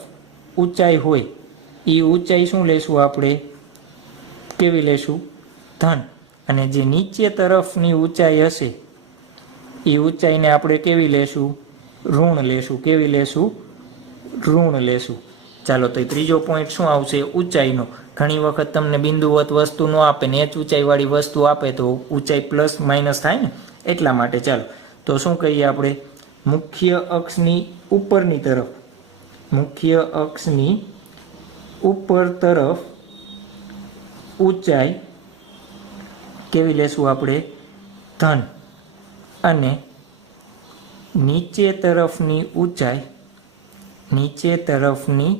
ઊંચાઈ હોય એ ઊંચાઈ શું લેશું આપણે? કેવી લેશું? ધન. અને જે નીચે તરફની ઊંચાઈ હશે એ ઊંચાઈને આપણે કેવી લેશું? ઋણ લેશું. કેવી લેશું? ઋણ લેશું. ચાલો, તો ત્રીજો પોઈન્ટ શું આવશે? ઊંચાઈનો. ઘણી વખત તમને બિંદુવત વસ્તુ ન આપે ને જ ઊંચાઈવાળી વસ્તુ આપે તો ઊંચાઈ પ્લસ માઇનસ થાય ને, એટલા માટે. ચાલો, તો શું કહીએ આપણે? મુખ્ય અક્ષની ઉપરની તરફ, મુખ્ય અક્ષની ઉપર તરફ ઊંચાઈ કેવી લેશું આપણે? ધન. અને નીચે તરફની ઊંચાઈ, નીચે તરફની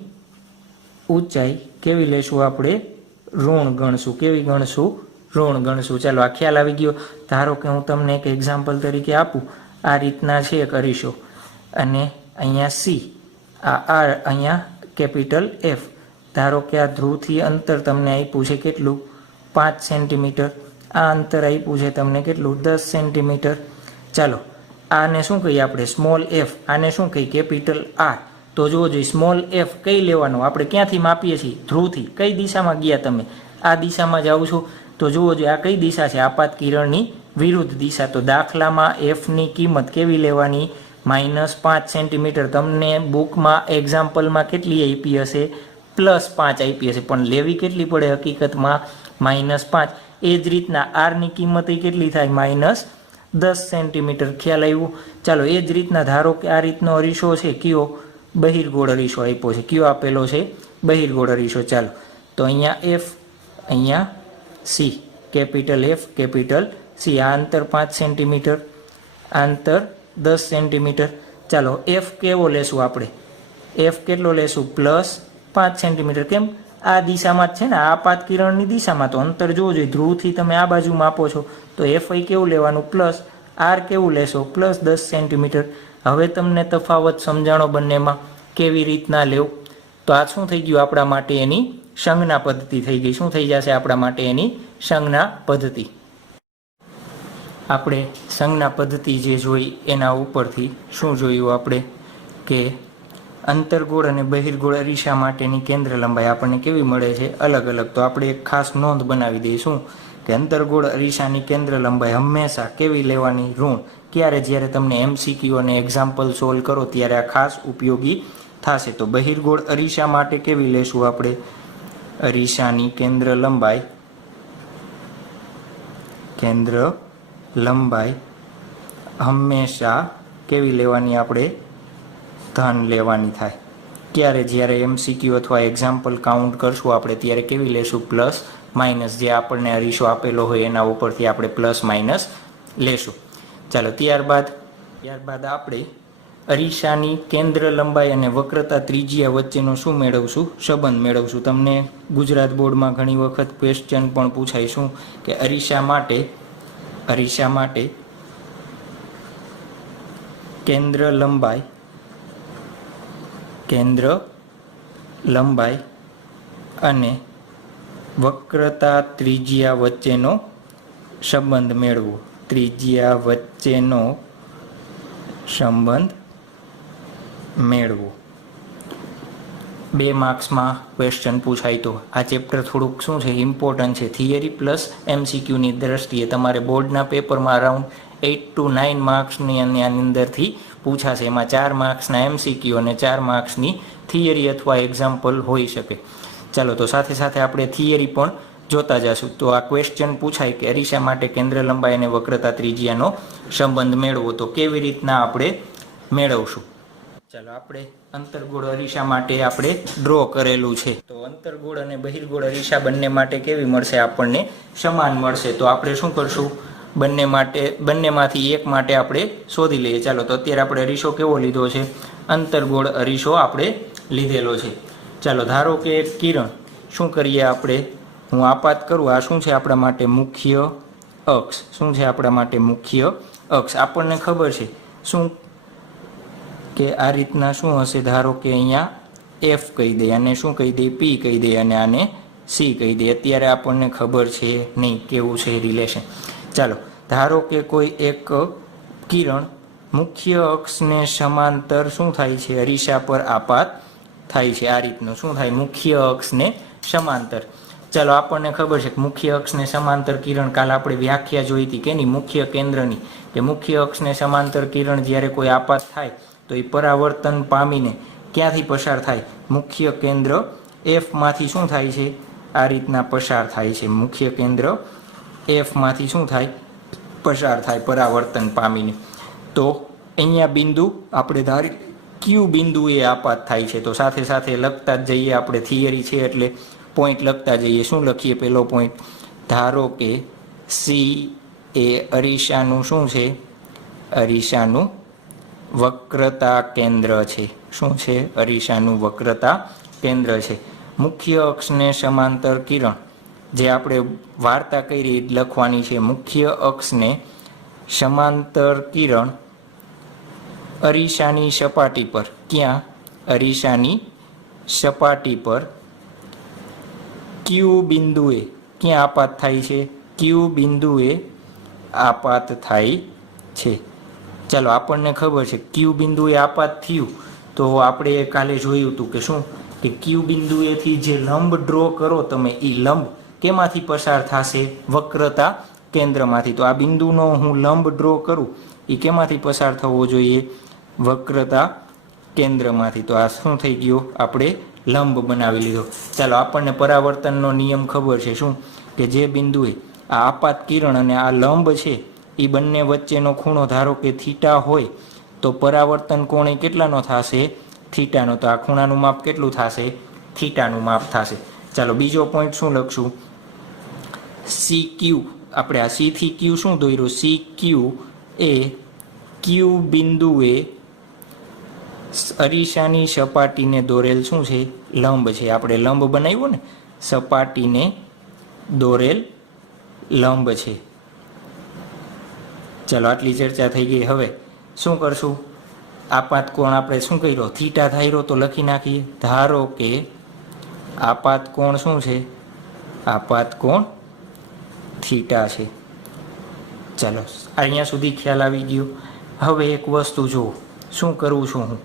ઊંચાઈ કેવી લેશું આપણે? ઋણ ગણશું. કેવી ગણશું? ઋણ ગણશું. ચાલો, આ ખ્યાલ આવી ગયો. ધારો કે હું તમને એક એક્ઝામ્પલ તરીકે આપું. આ રીતના છે કરીશો અને અહીંયા સી, આ આર, અહીંયા કેપિટલ એફ. ધારો કે આ ધ્રુવથી અંતર તમને આપ્યું છે કેટલું? 5 સેન્ટીમીટર. આ અંતર આપ્યું છે તમને કેટલું? 10 સેન્ટીમીટર. ચાલો, આને શું કહીએ આપણે? Small F. આને શું કહીએ? Capital R. તો જુઓ જોઈએ, સ્મોલ એફ કઈ લેવાનો? આપણે ક્યાંથી માપીએ છીએ? ધ્રુવથી. કઈ દિશામાં ગયા તમે? આ દિશામાં જાઓ છો. તો જુઓ જોઈએ, આ કઈ દિશા છે? આપાત કિરણની વિરુદ્ધ દિશા. તો દાખલામાં એફની કિંમત કેવી લેવાની? -5 સેન્ટીમીટર. તમને બુકમાં એક્ઝામ્પલમાં કેટલી આપી હશે? +5 આપી હશે. પણ લેવી કેટલી પડે હકીકતમાં? -5. એ જ રીતના આરની કિંમત કેટલી થાય? -10 સેન્ટીમીટર. ખ્યાલ આવ્યું? ચાલો, એ જ રીતના ધારો કે આ રીતનો અરીસો છે. કયો? બહિર્ગોળ અરીસો આપ્યો છે. કયો આપેલો છે? બહિર્ગોળ અરીસો. ચાલો, તો અહીંયા એફ, અહીંયા C. Capital F, capital C. આ અંતર 5 સેન્ટીમીટર, આ અંતર 10 સેન્ટીમીટર. ચાલો, એફ કેવો લેશું આપણે? એફ કેટલો લેશું? +5 સેન્ટીમીટર. કેમ? આ દિશામાં જ છે ને, આપાત કિરણની દિશામાં. તો અંતર જોવો જોઈએ, ધ્રુવથી તમે આ બાજુ માપો છો તો એફ આઈ કેવું લેવાનું? પ્લસ. આર કેવું લેશો? +10 સેન્ટીમીટર. હવે તમને તફાવત સમજાણો બંનેમાં કેવી રીતના લેવું. તો આ શું થઈ ગયું આપણા માટે? એની સંજ્ઞા પદ્ધતિ થઈ ગઈ. શું થઈ જશે આપણા માટે? એની સંજ્ઞા પદ્ધતિ. આપણે સંજ્ઞા પદ્ધતિ જે જોઈ એના ઉપરથી શું જોયું આપણે કે અંતર્ગોળ અને બહિર્ગોળ અરીસા માટેની કેન્દ્ર લંબાઈ આપણને કેવી મળે છે, અલગ અલગ. તો આપણે એક ખાસ નોંધ બનાવી દઈશું કે અંતર્ગોળ અરીસાની કેન્દ્ર લંબાઈ હંમેશા કેવી લેવાની, ઋણ. ક્યારે? જ્યારે તમને MCQ અને એક્ઝામ્પલ સોલ્વ કરો ત્યારે આ ખાસ ઉપયોગી થશે. તો બહિર્ગોળ અરીસા માટે કેવી લેશું આપણે? અરીસાની કેન્દ્ર લંબાઈ હંમેશા કેવી લેવાની? આપણે ધન લેવાની થાય. ક્યારે? જ્યારે MCQ અથવા એક્ઝામ્પલ કાઉન્ટ કરશું આપણે ત્યારે કેવી લેશું? Plus minus. જે આપણને અરીસો આપેલો હોય એના ઉપરથી આપણે પ્લસ માઇનસ લેશું. ચાલો, ત્યારબાદ આપણે અરીસાની કેન્દ્ર લંબાઈ અને વક્રતા ત્રિજ્યા વચ્ચેનો શું મેળવશું? સંબંધ મેળવશું. તમને ગુજરાત બોર્ડમાં ઘણી વખત ક્વેશ્ચન પણ પૂછાય શું કે અરીસા માટે કેન્દ્ર લંબાઈ અને વક્રતા ત્રિજ્યા વચ્ચેનો સંબંધ મેળવો. ત્રિજ્યા વચ્ચેનો સંબંધ મેળવો. 2 માર્ક્સમાં ક્વેશ્ચન પૂછાય. તો આ ચેપ્ટર થોડુંક શું છે, ઇમ્પોર્ટન્ટ છે. થિયરી પ્લસ MCQની દ્રષ્ટિએ તમારે બોર્ડના પેપરમાં અરાઉન્ડ 8 to 9 માર્ક્સની અંદરથી પૂછાશે. એમાં 4 માર્ક્સના MCQ અને 4 માર્ક્સની થિયરી અથવા એક્ઝામ્પલ હોઈ શકે. ચાલો, તો સાથે સાથે આપણે થિયરી પણ જોતા જશું. તો આ ક્વેશ્ચન પૂછાય કે અરીસા માટે કેન્દ્ર લંબાઈ અને વક્રતા ત્રિજ્યાનો સંબંધ મેળવો. તો કેવી રીતના આપણે મેળવશું? ચાલો, આપણે અંતર્ગોળ અરીસા માટે આપણે ડ્રો કરેલું છે. તો અંતર્ગોળ અને બહિર્ગોળ અરીસા બંને માટે કેવી મળશે? આપણને સમાન મળશે. તો આપણે શું કરશું? બંનેમાંથી એક માટે આપણે શોધી લઈએ. ચાલો, તો અત્યારે આપણે અરીસો કેવો લીધો છે? અંતર્ગોળ અરીસો આપણે લીધેલો છે. ચાલો, ધારો કે એક કિરણ, શું કરીએ આપણે? હું આપાત કરું. આ શું છે આપણા માટે? મુખ્ય અક્ષ. શું છે આપણા માટે? મુખ્ય અક્ષ. આપણને ખબર છે શું કે આ રીતના શું હશે? ધારો કે અહીંયા F કહી દે, અને શું કહી દે? P કહી દે, અને આને C કહી દે. અત્યારે આપણને ખબર છે નહીં કેવું છે રિલેશન. ચાલો, ધારો કે કોઈ એક કિરણ મુખ્ય અક્ષને સમાંતર શું થાય છે? અરીસા પર આપાત થાય છે. આ રીતનું શું થાય? મુખ્ય અક્ષને સમાંતર. ચાલો, આપણને ખબર છે કે મુખ્ય અક્ષને સમાંતર કિરણ, કાલ આપણે વ્યાખ્યા જોઈ હતી કેની? મુખ્ય કેન્દ્રની. કે મુખ્ય અક્ષને સમાંતર કિરણ જ્યારે કોઈ આપાત થાય તો એ પરાવર્તન પામીને ક્યાંથી પસાર થાય? મુખ્ય કેન્દ્ર F માંથી શું થાય છે? આ રીતના પસાર થાય છે. મુખ્ય કેન્દ્ર F માંથી શું થાય? પસાર થાય પરાવર્તન પામીને. તો અહીંયા બિંદુ આપણે ધારી Q બિંદુએ આપાત થાય છે. તો સાથે સાથે લખતા જ જઈએ. આપણે થિયરી છે એટલે પોઈન્ટ લખતા જઈએ. શું લખીએ? પહેલો પોઈન્ટ, ધારો કે C એ અરીસાનું શું છે? અરીસાનું વક્રતા કેન્દ્ર છે. શું છે? અરીસાનું વક્રતા કેન્દ્ર છે. મુખ્ય અક્ષને સમાંતર કિરણ, જે આપણે વાર્તા કરી લખવાની છે. મુખ્ય અક્ષને સમાંતર કિરણ અરીસાની સપાટી પર, ક્યાં? અરીસાની સપાટી પર Q બિંદુએ ક્યાં આપાત થાય છે? Q બિંદુએ આપાત થાય છે. ચાલો, આપણને ખબર છે Q બિંદુએ આપાત થયું તો આપણે કાલે જોયું હતું કે શું કે Q બિંદુએથી જે લંબ ડ્રો કરો તમે, એ લંબ કેમાંથી પસાર થશે? વક્રતા કેન્દ્રમાંથી. તો આ બિંદુનો હું લંબ ડ્રો કરું એ કેમાંથી પસાર થવો જોઈએ? વક્રતા કેન્દ્રમાંથી. તો આ શું થઈ ગયો? આપણે લંબ બનાવી લીધો. ચાલો, આપણને પરાવર્તનનો નિયમ ખબર છે. શું કે જે બિંદુએ આ આપાત કિરણ અને આ લંબ છે એ બંને વચ્ચેનો ખૂણો ધારો કે થીટા હોય તો પરાવર્તન કોણ એ કેટલાનો થશે? થીટાનો. તો આ ખૂણાનું માપ કેટલું થશે? થીટાનું માપ થશે. ચાલો, બીજો પોઈન્ટ શું લખશું? CQ. આપણે આ C થી Q શું દોર્યું? CQ એ Q બિંદુએ અરીસાની સપાટીને દોરેલ શું છે? લંબ છે. આપણે લંબ બનાવ્યો ને, સપાટીને દોરેલ લંબ છે. ચાલો, આટલી ચર્ચા થઈ ગઈ. હવે શું કરશું? આપાત કોણ આપણે શું કર્યો? થીટા ધાર્યો તો લખી નાખીએ. ધારો કે આપાત કોણ શું છે? આપાત કોણ થીટા છે. ચાલો અહીંયા સુધી ખ્યાલ આવી ગયો। હવે એક વસ્તુ જુઓ, શું કરું છું હું,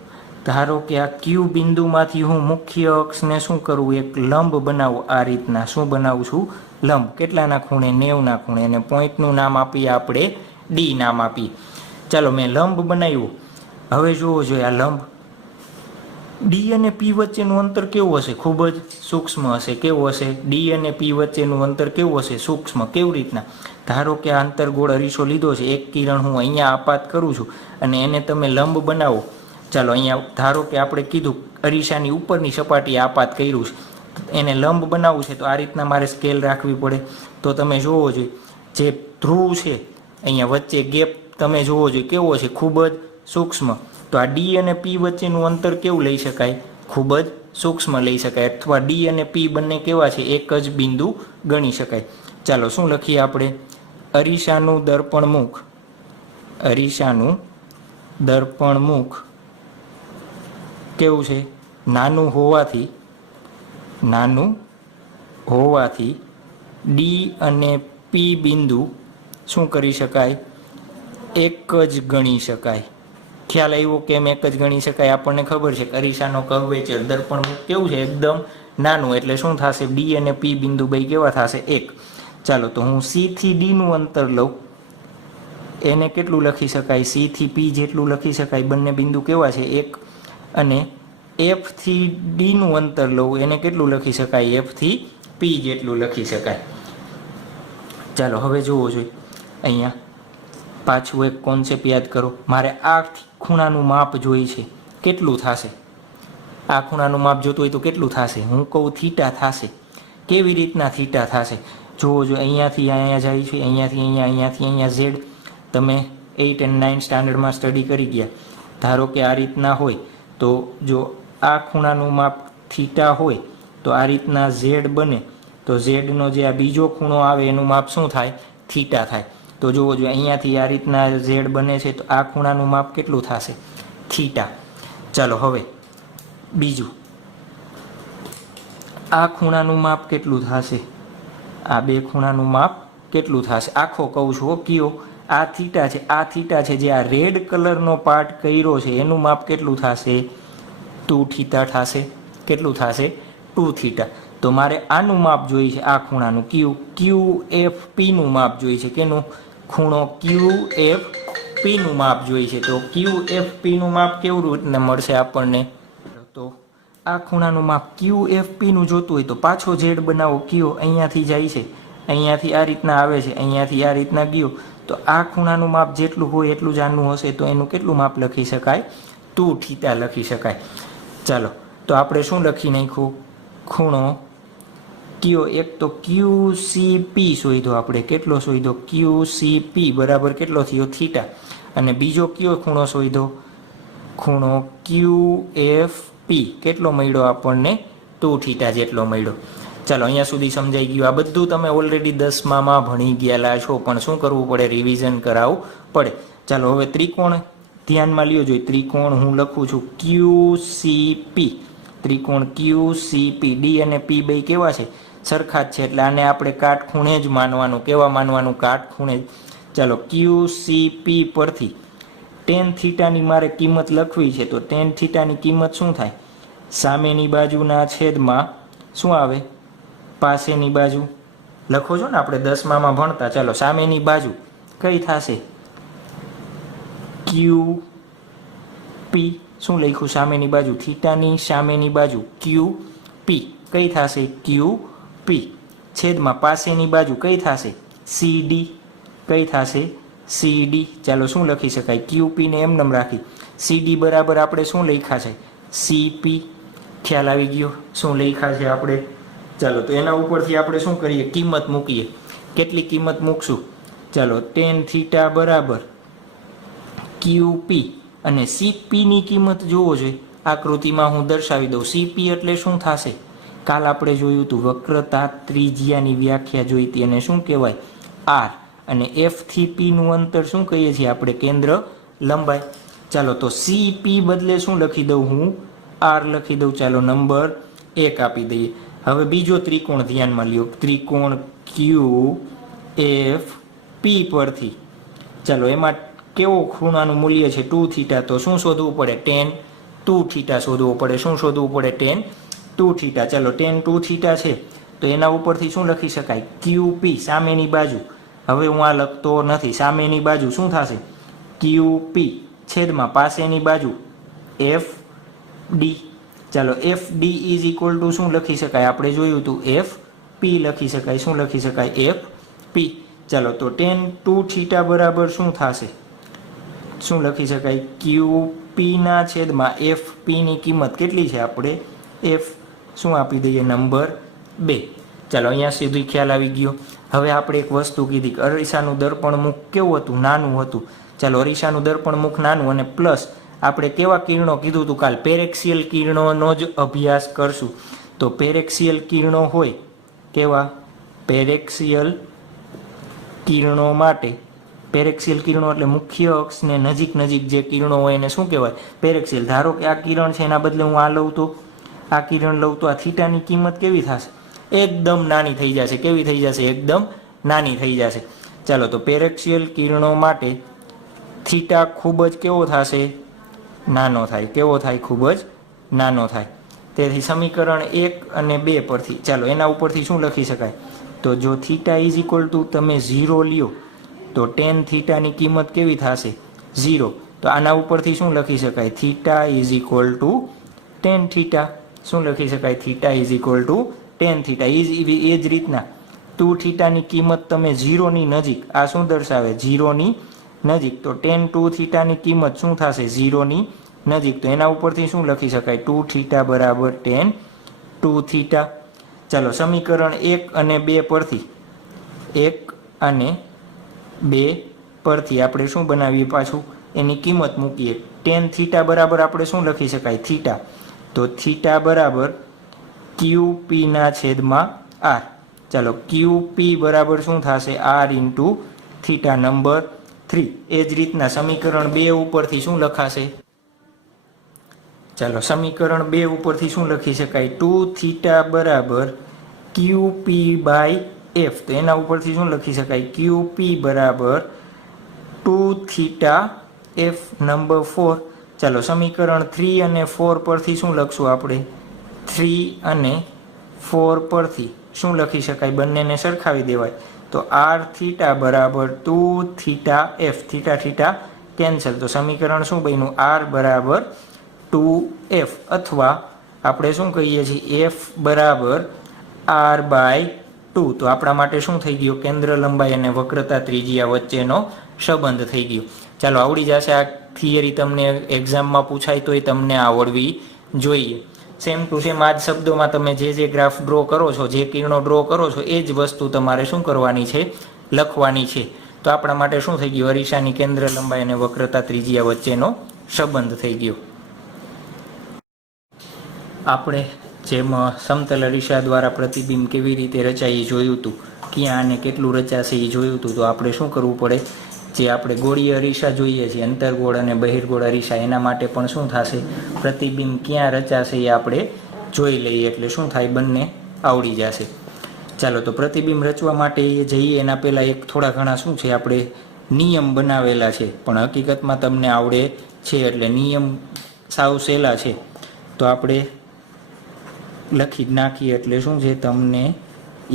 ધારો કે આ ક્યુ બિંદુમાંથી હું મુખ્ય અક્ષને શું કરું, એક લંબ બનાવું આ રીતના। શું બનાવું છું? લંબ। કેટલાના ખૂણે? 90ના ખૂણે। અને પોઈન્ટનું નામ આપીએ આપણે ડી નામ આપીએ। ચાલો મેં લંબ બનાવ્યું। હવે જુઓ જોઈએ આ લંબ ડી અને પી વચ્ચેનું અંતર કેવું હશે? ખૂબ જ સૂક્ષ્મ હશે। કેવું હશે? ડી અને પી વચ્ચેનું અંતર કેવું હશે? સૂક્ષ્મ। કેવી રીતના? ધારો કે આ અંતરગોળ અરીસો લીધો છે, એક કિરણ હું અહીંયા આપાત કરું છું અને એને તમે લંબ બનાવો। ચાલો અહીંયા ધારો કે આપણે કીધું અરીસાની ઉપરની સપાટીએ આપાત કર્યું છે, એને લંબ બનાવવું છે તો આ રીતના મારે સ્કેલ રાખવી પડે। તો તમે જોવો જોઈએ જે ધ્રુવ છે અહીંયા વચ્ચે ગેપ તમે જોવો જોઈએ કેવો છે? ખૂબ જ સૂક્ષ્મ। તો આ ડી અને પી વચ્ચેનું અંતર કેવું લઈ શકાય? ખૂબ જ સૂક્ષ્મ લઈ શકાય, અથવા ડી અને પી બંને કેવા છે? એક જ બિંદુ ગણી શકાય। ચાલો શું લખીએ આપણે? અરીસાનું દર્પણમુખ, અરીસાનું દર્પણમુખ કેવું છે? નાનું હોવાથી ડી અને પી બિંદુ શું કરી શકાય? એક જ ગણી શકાય। ખ્યાલ આવ્યો કેમ એક જ ગણી શકાય? આપણને ખબર છે કે અરીસાનો કર્વેચર દર્પણમુખ કેવું છે? એકદમ નાનું, એટલે શું થશે? ડી અને પી બિંદુ બે કેવા થશે? એક। ચાલો તો હું સી થી ડીનું અંતર લઉં, એને કેટલું લખી શકાય? સી થી પી જેટલું લખી શકાય। બંને બિંદુ કેવા છે? એક। અને એફ થી ડીનું અંતર લઉં, એને કેટલું લખી શકાય? એફ થી પી જેટલું લખી શકાય। ચાલો હવે જોવો જોઈએ અહીંયા પાછું એક કોન્સેપ્ટ યાદ કરો। મારે આ ખૂણાનું માપ જોઈએ છે, કેટલું થશે? આ ખૂણાનું માપ જોતું હોય તો કેટલું થશે? હું કહું થીટા થશે। કેવી રીતના થીટા થશે? જોવો જો અહીંયાથી અહીંયા જાય છે, અહીંયાથી અહીંયા ઝેડ। તમે 8 અને 9 સ્ટાન્ડર્ડમાં સ્ટડી કરી ગયા। ધારો કે આ રીતના હોય તો જો આ ખૂણાનું માપ થીટા હોય તો આ રીતના ઝેડ બને, તો ઝેડનો જે આ બીજો ખૂણો આવે એનું માપ શું થાય? થીટા થાય। તો જોવો જો અહીંયાથી આ રીતના ઝેડ બને છે તો આ ખૂણાનું માપ કેટલું થશે? થીટા। ચાલો હવે બીજું, આ ખૂણાનું માપ કેટલું થશે? આ બે ખૂણાનું માપ કેટલું થશે? આખો કહું છું કયો? આ થીટા છે, આ થીટા છે, જે આ રેડ કલરનો પાર્ટ કર્યો છે એનું માપ કેટલું થશે? 2 થીટા થશે। કેટલું થશે? 2 થીટા। તો મારે આનું માપ જોઈએ છે, આ ખૂણાનું ક્યુ એફ પીનું માપ જોઈએ છે। કેનું? ખૂણો ક્યુ એફ પીનું માપ જોઈએ છે। તો ક્યુ એફ પીનું માપ કેવું રીતના મળશે આપણને? તો આ ખૂણાનું માપ ક્યુ એફ પીનું જોતું હોય તો પાછો ઝેડ બનાવો। કયો? અહીંયાથી જાય છે, અહીંયાથી આ રીતના આવે છે, અહીંયાથી આ રીતના ગયો, તો આ ખૂણાનું માપ જેટલું હોય એટલું જ આનું હશે। તો એનું કેટલું માપ લખી શકાય? 2 થીટા લખી શકાય। ચાલો તો આપણે શું લખી નાખ્યું? ખૂણો કયો? એક તો ક્યુ સી પી શોધ્યો આપણે। કેટલો શોધ્યો? ક્યુ સી પી બરાબર કેટલો થયો? થીટા। અને બીજો કયો ખૂણો શોધ્યો? ખૂણો ક્યુ એફ પી કેટલો મળ્યો આપણને? 2 થીટા જેટલો મળ્યો। ચાલો અહીંયા સુધી સમજાઈ ગયું। આ બધું તમે ઓલરેડી 10માં ભણી ગયેલા છો, પણ શું કરવું પડે? રિવિઝન કરાવવું પડે। ચાલો હવે ત્રિકોણ ધ્યાનમાં લ્યો જોઈએ। ત્રિકોણ હું લખું છું ક્યુ સી પી, ત્રિકોણ ક્યુ સી પી। ડી અને પી બે કેવા છે? સરખા જ છે, એટલે આને આપણે કાટખૂણે જ માનવાનું। કેવા માનવાનું? કાટખૂણે જ। ચાલો ક્યુ સી પી પરથી ટેન થીટાની મારે કિંમત લખવી છે, તો ટેન થીટાની કિંમત શું થાય? સામેની બાજુના છેદમાં શું આવે? પાસેની બાજુ લખો છો ને આપણે 10માં ભણતા। ચાલો સામેની બાજુ કઈ થશે? ક્યુ પી। શું લખ્યું? સામેની બાજુ, થીટાની સામેની બાજુ ક્યુ પી કઈ થશે? ક્યુ પી છેદમાં પાસેની બાજુ કઈ થશે? સી ડી કઈ થશે? C D. ચાલો શું લખી શકાય? ક્યુ પી ને એમ નામ રાખી, સી ડી બરાબર આપણે શું લખ્યા છે? C P. ખ્યાલ આવી ગયો શું લખ્યા છે આપણે? ચાલો તો એના ઉપરથી આપણે શું કરીએ? કિંમત મૂકીએ। કેટલી કિંમત મૂકશું? ચાલો ટેન થીટા બરાબર ક્યુ પી, અને સી પીની કિંમત જોવો જોઈએ। આકૃતિમાં હું દર્શાવી દઉં। સી પી એટલે શું થશે? કાલ આપણે જોયું હતું વક્રતા ત્રિજ્યાની વ્યાખ્યા જોઈ હતી, અને શું કહેવાય? આર। અને એફ થી પી નું અંતર શું કહીએ છીએ આપણે? કેન્દ્ર લંબાઈ। ચાલો તો સી પી બદલે શું લખી દઉં હું? આર લખી દઉં। ચાલો નંબર 1 આપી દઈએ। હવે બીજો ત્રિકોણ ધ્યાનમાં લ્યો। ત્રિકોણ ક્યુ એફ પી પરથી ચાલો એમાં કેવો ખૂણાનું મૂલ્ય છે 2 થીટા, તો શું શોધવું પડે? tan 2 થીટા શોધવું પડે. શું શોધવું પડે? tan 2 theta. ચાલો tan 2 થીટા છે તો એના ઉપરથી શું લખી શકાય? QP, સામેની બાજુ. હવે હું આ લખતો નથી. સામેની બાજુ શું થશે? QP છેદમાં પાસેની બાજુ FD. ચાલો FD ઇઝ ઇક્વલ ટુ શું લખી શકાય? આપણે જોયું હતું FP લખી શકાય. શું લખી શકાય? FP. ચાલો તો tan 2 થીટા બરાબર શું થશે? શું લખી શકાય? QP ના છેદમાં FP ની કિંમત કેટલી છે? આપણે F શું આપી દઈએ? નંબર 2. ચાલો અહીંયા સુધી ખ્યાલ આવી ગયો. હવે આપણે એક વસ્તુ કીધી કે અરીસાનું દર્પણ મુખ કેવું હતું? નાનું હતું. ચાલો અરીસાનું દર્પણ મુખ નાનું અને પ્લસ આપણે કેવા કિરણો કીધું હતું કાલ? પેરેક્સિયલ કિરણોનો જ અભ્યાસ કરશું. તો પેરેક્સિયલ કિરણો હોય કેવા? પેરેક્સિયલ કિરણો માટે, પેરેક્સિયલ કિરણો એટલે મુખ્ય અક્ષને નજીક નજીક જે કિરણો હોય એને શું કહેવાય? પેરેક્સિયલ. ધારો કે આ કિરણ છે, એના બદલે હું આ લઉં તો, આ કિરણ લઉં તો આ થીટાની કિંમત કેવી થશે? એકદમ નાની થઈ જશે. કેવી થઈ જશે? એકદમ નાની થઈ જશે. ચાલો તો પેરેક્સિયલ કિરણો માટે થીટા ખૂબ જ કેવો થશે? નાનો થાય. કેવો થાય? ખૂબ જ નાનો થાય. તેથી સમીકરણ 1 અને 2 પરથી ચાલો એના ઉપરથી શું લખી શકાય? તો જો થીટા ઇઝ ઇક્વલ ટુ તમે 0 લ્યો તો tan થીટાની કિંમત કેવી થશે? 0. તો આના ઉપરથી શું લખી શકાય? Theta is equal to tan theta. શું લખી શકાય? Theta is equal to tan theta. એ જ રીતના 2 થીટાની કિંમત તમે 0ની નજીક, આ શું દર્શાવે? 0ની નજીક. તો tan 2 થીટાની કિંમત શું થશે? 0ની નજીક. તો એના ઉપરથી શું લખી શકાય? 2 થીટા બરાબર tan 2 થીટા. ચાલો સમીકરણ 1 અને 2 પરથી, 1 અને 2 પરથી આપણે શું બનાવીએ? પાછું એની કિંમત મૂકીએ. tan થીટા બરાબર આપણે શું લખી શકાય? થીટા. તો થીટા બરાબર QP ના છેદમાં R. ચાલો QP બરાબર શું થશે? R into theta. નંબર 3. એ જ રીતના સમીકરણ 2 ઉપરથી શું લખાશે? ચાલો સમીકરણ 2 ઉપરથી શું લખી શકાય? 2 થીટા બરાબર QP બાય F. તો એના ઉપરથી શું લખી શકાય? QP બરાબર 2 થીટા F. નંબર 4. ચાલો સમીકરણ 3 અને 4 પરથી શું લખશું આપણે? 3 અને 4 પરથી શું લખી શકાય? બંનેને સરખાવી દેવાય. તો R થીટા બરાબર 2 theta F. Theta theta cancel. તો સમીકરણ શું બન્યું? R બરાબર 2F. અથવા આપણે શું કહીએ છીએ? F બરાબર R બાય 2. તો આપણા માટે શું થઈ ગયું? કેન્દ્ર લંબાઈ અને વક્રતા ત્રિજ્યા વચ્ચેનો સંબંધ થઈ ગયો. ચાલો આવડી જશે. આ થિયરી તમને એક્ઝામમાં પૂછાય તોય તમને આવડવી જોઈએ. સેમ ટુ સેમ આ જ શબ્દોમાં તમે જે ગ્રાફ ડ્રો કરો છો, જે કિરણો ડ્રો કરો છો, એ જ વસ્તુ તમારે શું કરવાની છે? લખવાની છે. તો આપણા માટે શું થઈ ગયું? અરીસાની કેન્દ્ર લંબાઈ અને વક્રતા ત્રિજ્યા વચ્ચેનો સંબંધ થઈ ગયો. આપણે જેમ સમતલ અરીસા દ્વારા પ્રતિબિંબ કેવી રીતે રચાય એ જોયું હતું, ક્યાં અને કેટલું રચાશે એ જોયું હતું. તો આપણે શું કરવું પડે? જે આપણે ગોળીય અરીસા જોઈએ છીએ, અંતરગોળ અને બહિર્ગોળ અરીસા, એના માટે પણ શું થશે? પ્રતિબિંબ ક્યાં રચાશે એ આપણે જોઈ લઈએ એટલે શું થાય? બંને આવડી જશે. ચાલો તો પ્રતિબિંબ રચવા માટે જઈએ એના પહેલાં એક થોડા ઘણા શું છે આપણે નિયમ બનાવેલા છે, પણ હકીકતમાં તમને આવડે છે એટલે નિયમ સાવ સહેલા છે. તો આપણે લખી જ નાખીએ એટલે શું છે? તમને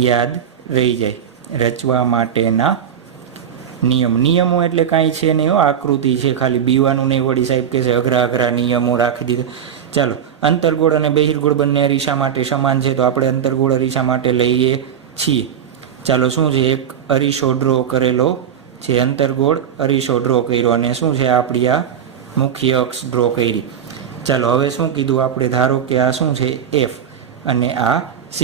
યાદ રહી જાય. રચવા માટેના નિયમો એટલે કાંઈ છે નહીં, આકૃતિ છે ખાલી, બીવાનું નહીં. વળી સાહેબ કહે છે અઘરા અઘરા નિયમો રાખી દીધા. ચાલો અંતરગોળ અને બહિર્ગોળ બંને અરીસા માટે સમાન છે, તો આપણે અંતરગોળ અરીસા માટે લઈએ છીએ. ચાલો શું છે? એક અરીસો ડ્રો કરેલો છે, અંતરગોળ અરીસો ડ્રો કર્યો અને શું છે? આપણી આ મુખ્ય અક્ષ ડ્રો કરી. ચાલો હવે શું કીધું આપણે? ધારો કે આ શું છે? F અને આ C.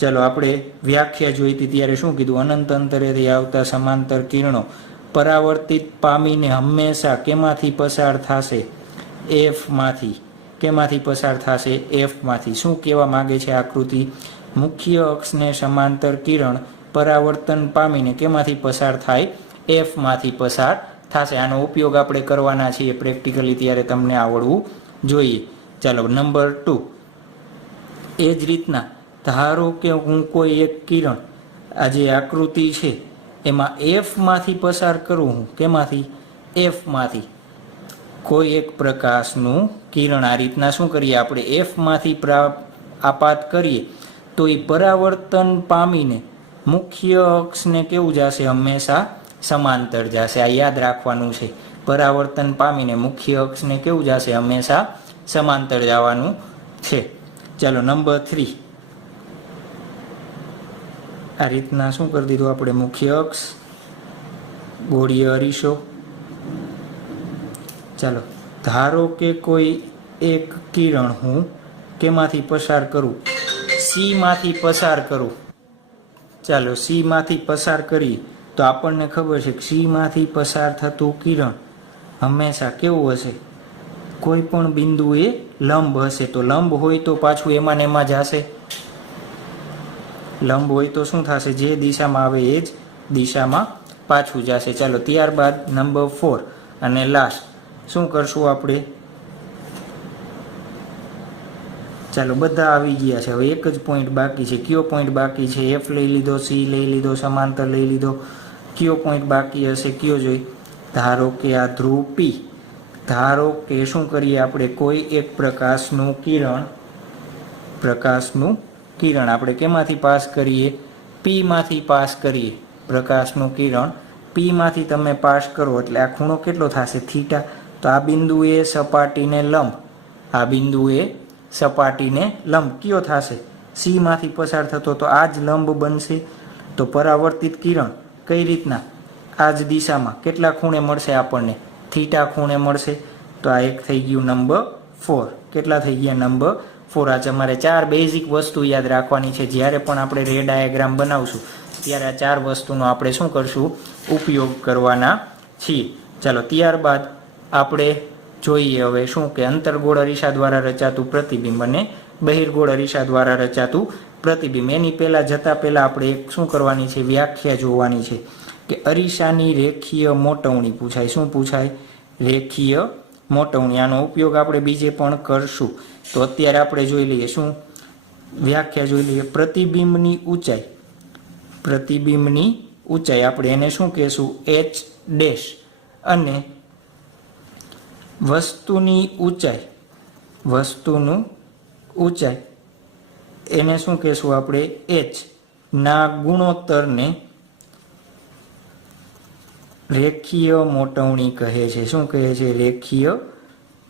ચાલો આપણે વ્યાખ્યા જોઈતી ત્યારે શું કીધું? અનંત અંતરેથી આવતા સમાંતર કિરણો પરાવર્તિત પામીને હંમેશા કેમાંથી પસાર થશે? F માંથી. કેમાંથી પસાર થશે? F માંથી. શું કહેવા માગે છે આકૃતિ? મુખ્ય અક્ષને સમાંતર કિરણ પરાવર્તન પામીને કેમાંથી પસાર થાય? F માંથી પસાર થશે. આનો ઉપયોગ આપણે કરવાના છીએ પ્રેક્ટિકલી, ત્યારે તમને આવડવું જોઈએ. ચાલો નંબર 2. એ જ રીતના ધારો કે હું કોઈ એક કિરણ, આ જે આકૃતિ છે એમાં એફમાંથી પસાર કરું હું, કેમાંથી? એફમાંથી કોઈ એક પ્રકાશનું કિરણ આ રીતના શું કરીએ આપણે એફમાંથી આપાત કરીએ તો એ પરાવર્તન પામીને મુખ્ય અક્ષને કેવું જશે? હંમેશા સમાંતર જશે. આ યાદ રાખવાનું છે. પરાવર્તન પામીને મુખ્ય અક્ષને કેવું જશે? હંમેશા સમાંતર જવાનું છે. ચાલો નંબર 3. આ રીતના શું કરી દીધું આપણે? મુખ્ય અક્ષ, ગોળીય અરીસો. ચાલો ધારો કે કોઈ એક કિરણ હું કેમાંથી પસાર કરું? સી માંથી પસાર કરું. ચાલો સી માંથી પસાર કરીએ તો આપણને ખબર છે કે સી માંથી પસાર થતું કિરણ હંમેશા કેવું હશે? કોઈ પણ બિંદુએ લંબ હશે. તો લંબ હોય તો પાછું એમાં ને એમાં જશે. લંબ હોય તો શું થશે? જે દિશામાં આવે એ જ દિશામાં પાછું જશે. ચાલો ત્યારબાદ નંબર 4 અને લાસ્ટ શું કરશું આપણે? ચાલો બધા આવી ગયા છે. હવે એક જ પોઈન્ટ બાકી છે. કયો પોઈન્ટ બાકી છે? એફ લઈ લીધો, સી લઈ લીધો, સમાંતર લઈ લીધો. કયો પોઈન્ટ બાકી હશે? કયો જોઈ? ધારો કે આ ધ્રુવ પી. ધારો કે શું કરીએ આપણે? કોઈ એક પ્રકાશનું કિરણ આપણે કેમાંથી પાસ કરીએ? પી માંથી પાસ કરીએ. પ્રકાશનું કિરણ પી માંથી તમે પાસ કરો એટલે આ ખૂણો કેટલો થશે? થીટા. તો આ બિંદુએ સપાટીને લંબ, આ બિંદુએ સપાટીને લંબ કયો થશે? સી માંથી પસાર થતો, તો આ જ લંબ બનશે. તો પરાવર્તિત કિરણ કઈ રીતના? આ જ દિશામાં કેટલા ખૂણે મળશે આપણને? થીટા ખૂણે મળશે. તો આ એક થઈ ગયું નંબર 4. કેટલા થઈ ગયા? નંબર 4. આ તમારે 4 બેઝિક વસ્તુ યાદ રાખવાની છે. જ્યારે પણ આપણે રે ડાયાગ્રામ બનાવશું ત્યારે આ 4 વસ્તુનો આપણે શું કરશું? ઉપયોગ કરવાના છીએ. ચાલો ત્યારબાદ આપણે જોઈએ હવે શું કે અંતર્ગોળ અરીસા દ્વારા રચાતું પ્રતિબિંબ અને બહિર્ગોળ અરીસા દ્વારા રચાતું પ્રતિબિંબ. એની જતાં પહેલાં આપણે એક શું કરવાની છે? વ્યાખ્યા જોવાની છે કે અરીસાની રેખીય મોટવણી પૂછાય. શું પૂછાય? રેખીય મોટવણી. આનો ઉપયોગ આપણે બીજે પણ કરશું. તો અત્યારે આપણે જોઈ લઈએ. શું વ્યાખ્યા જોઈ લઈએ? પ્રતિબિંબની ઊંચાઈ, પ્રતિબિંબની ઊંચાઈ આપણે એને શું કહેશું? H dash. અને વસ્તુની ઊંચાઈ, વસ્તુનું ઊંચાઈ એને શું કહેશું આપણે? એચ ના ગુણોત્તરને રેખીય મોટવણી કહે છે. શું કહે છે? રેખીય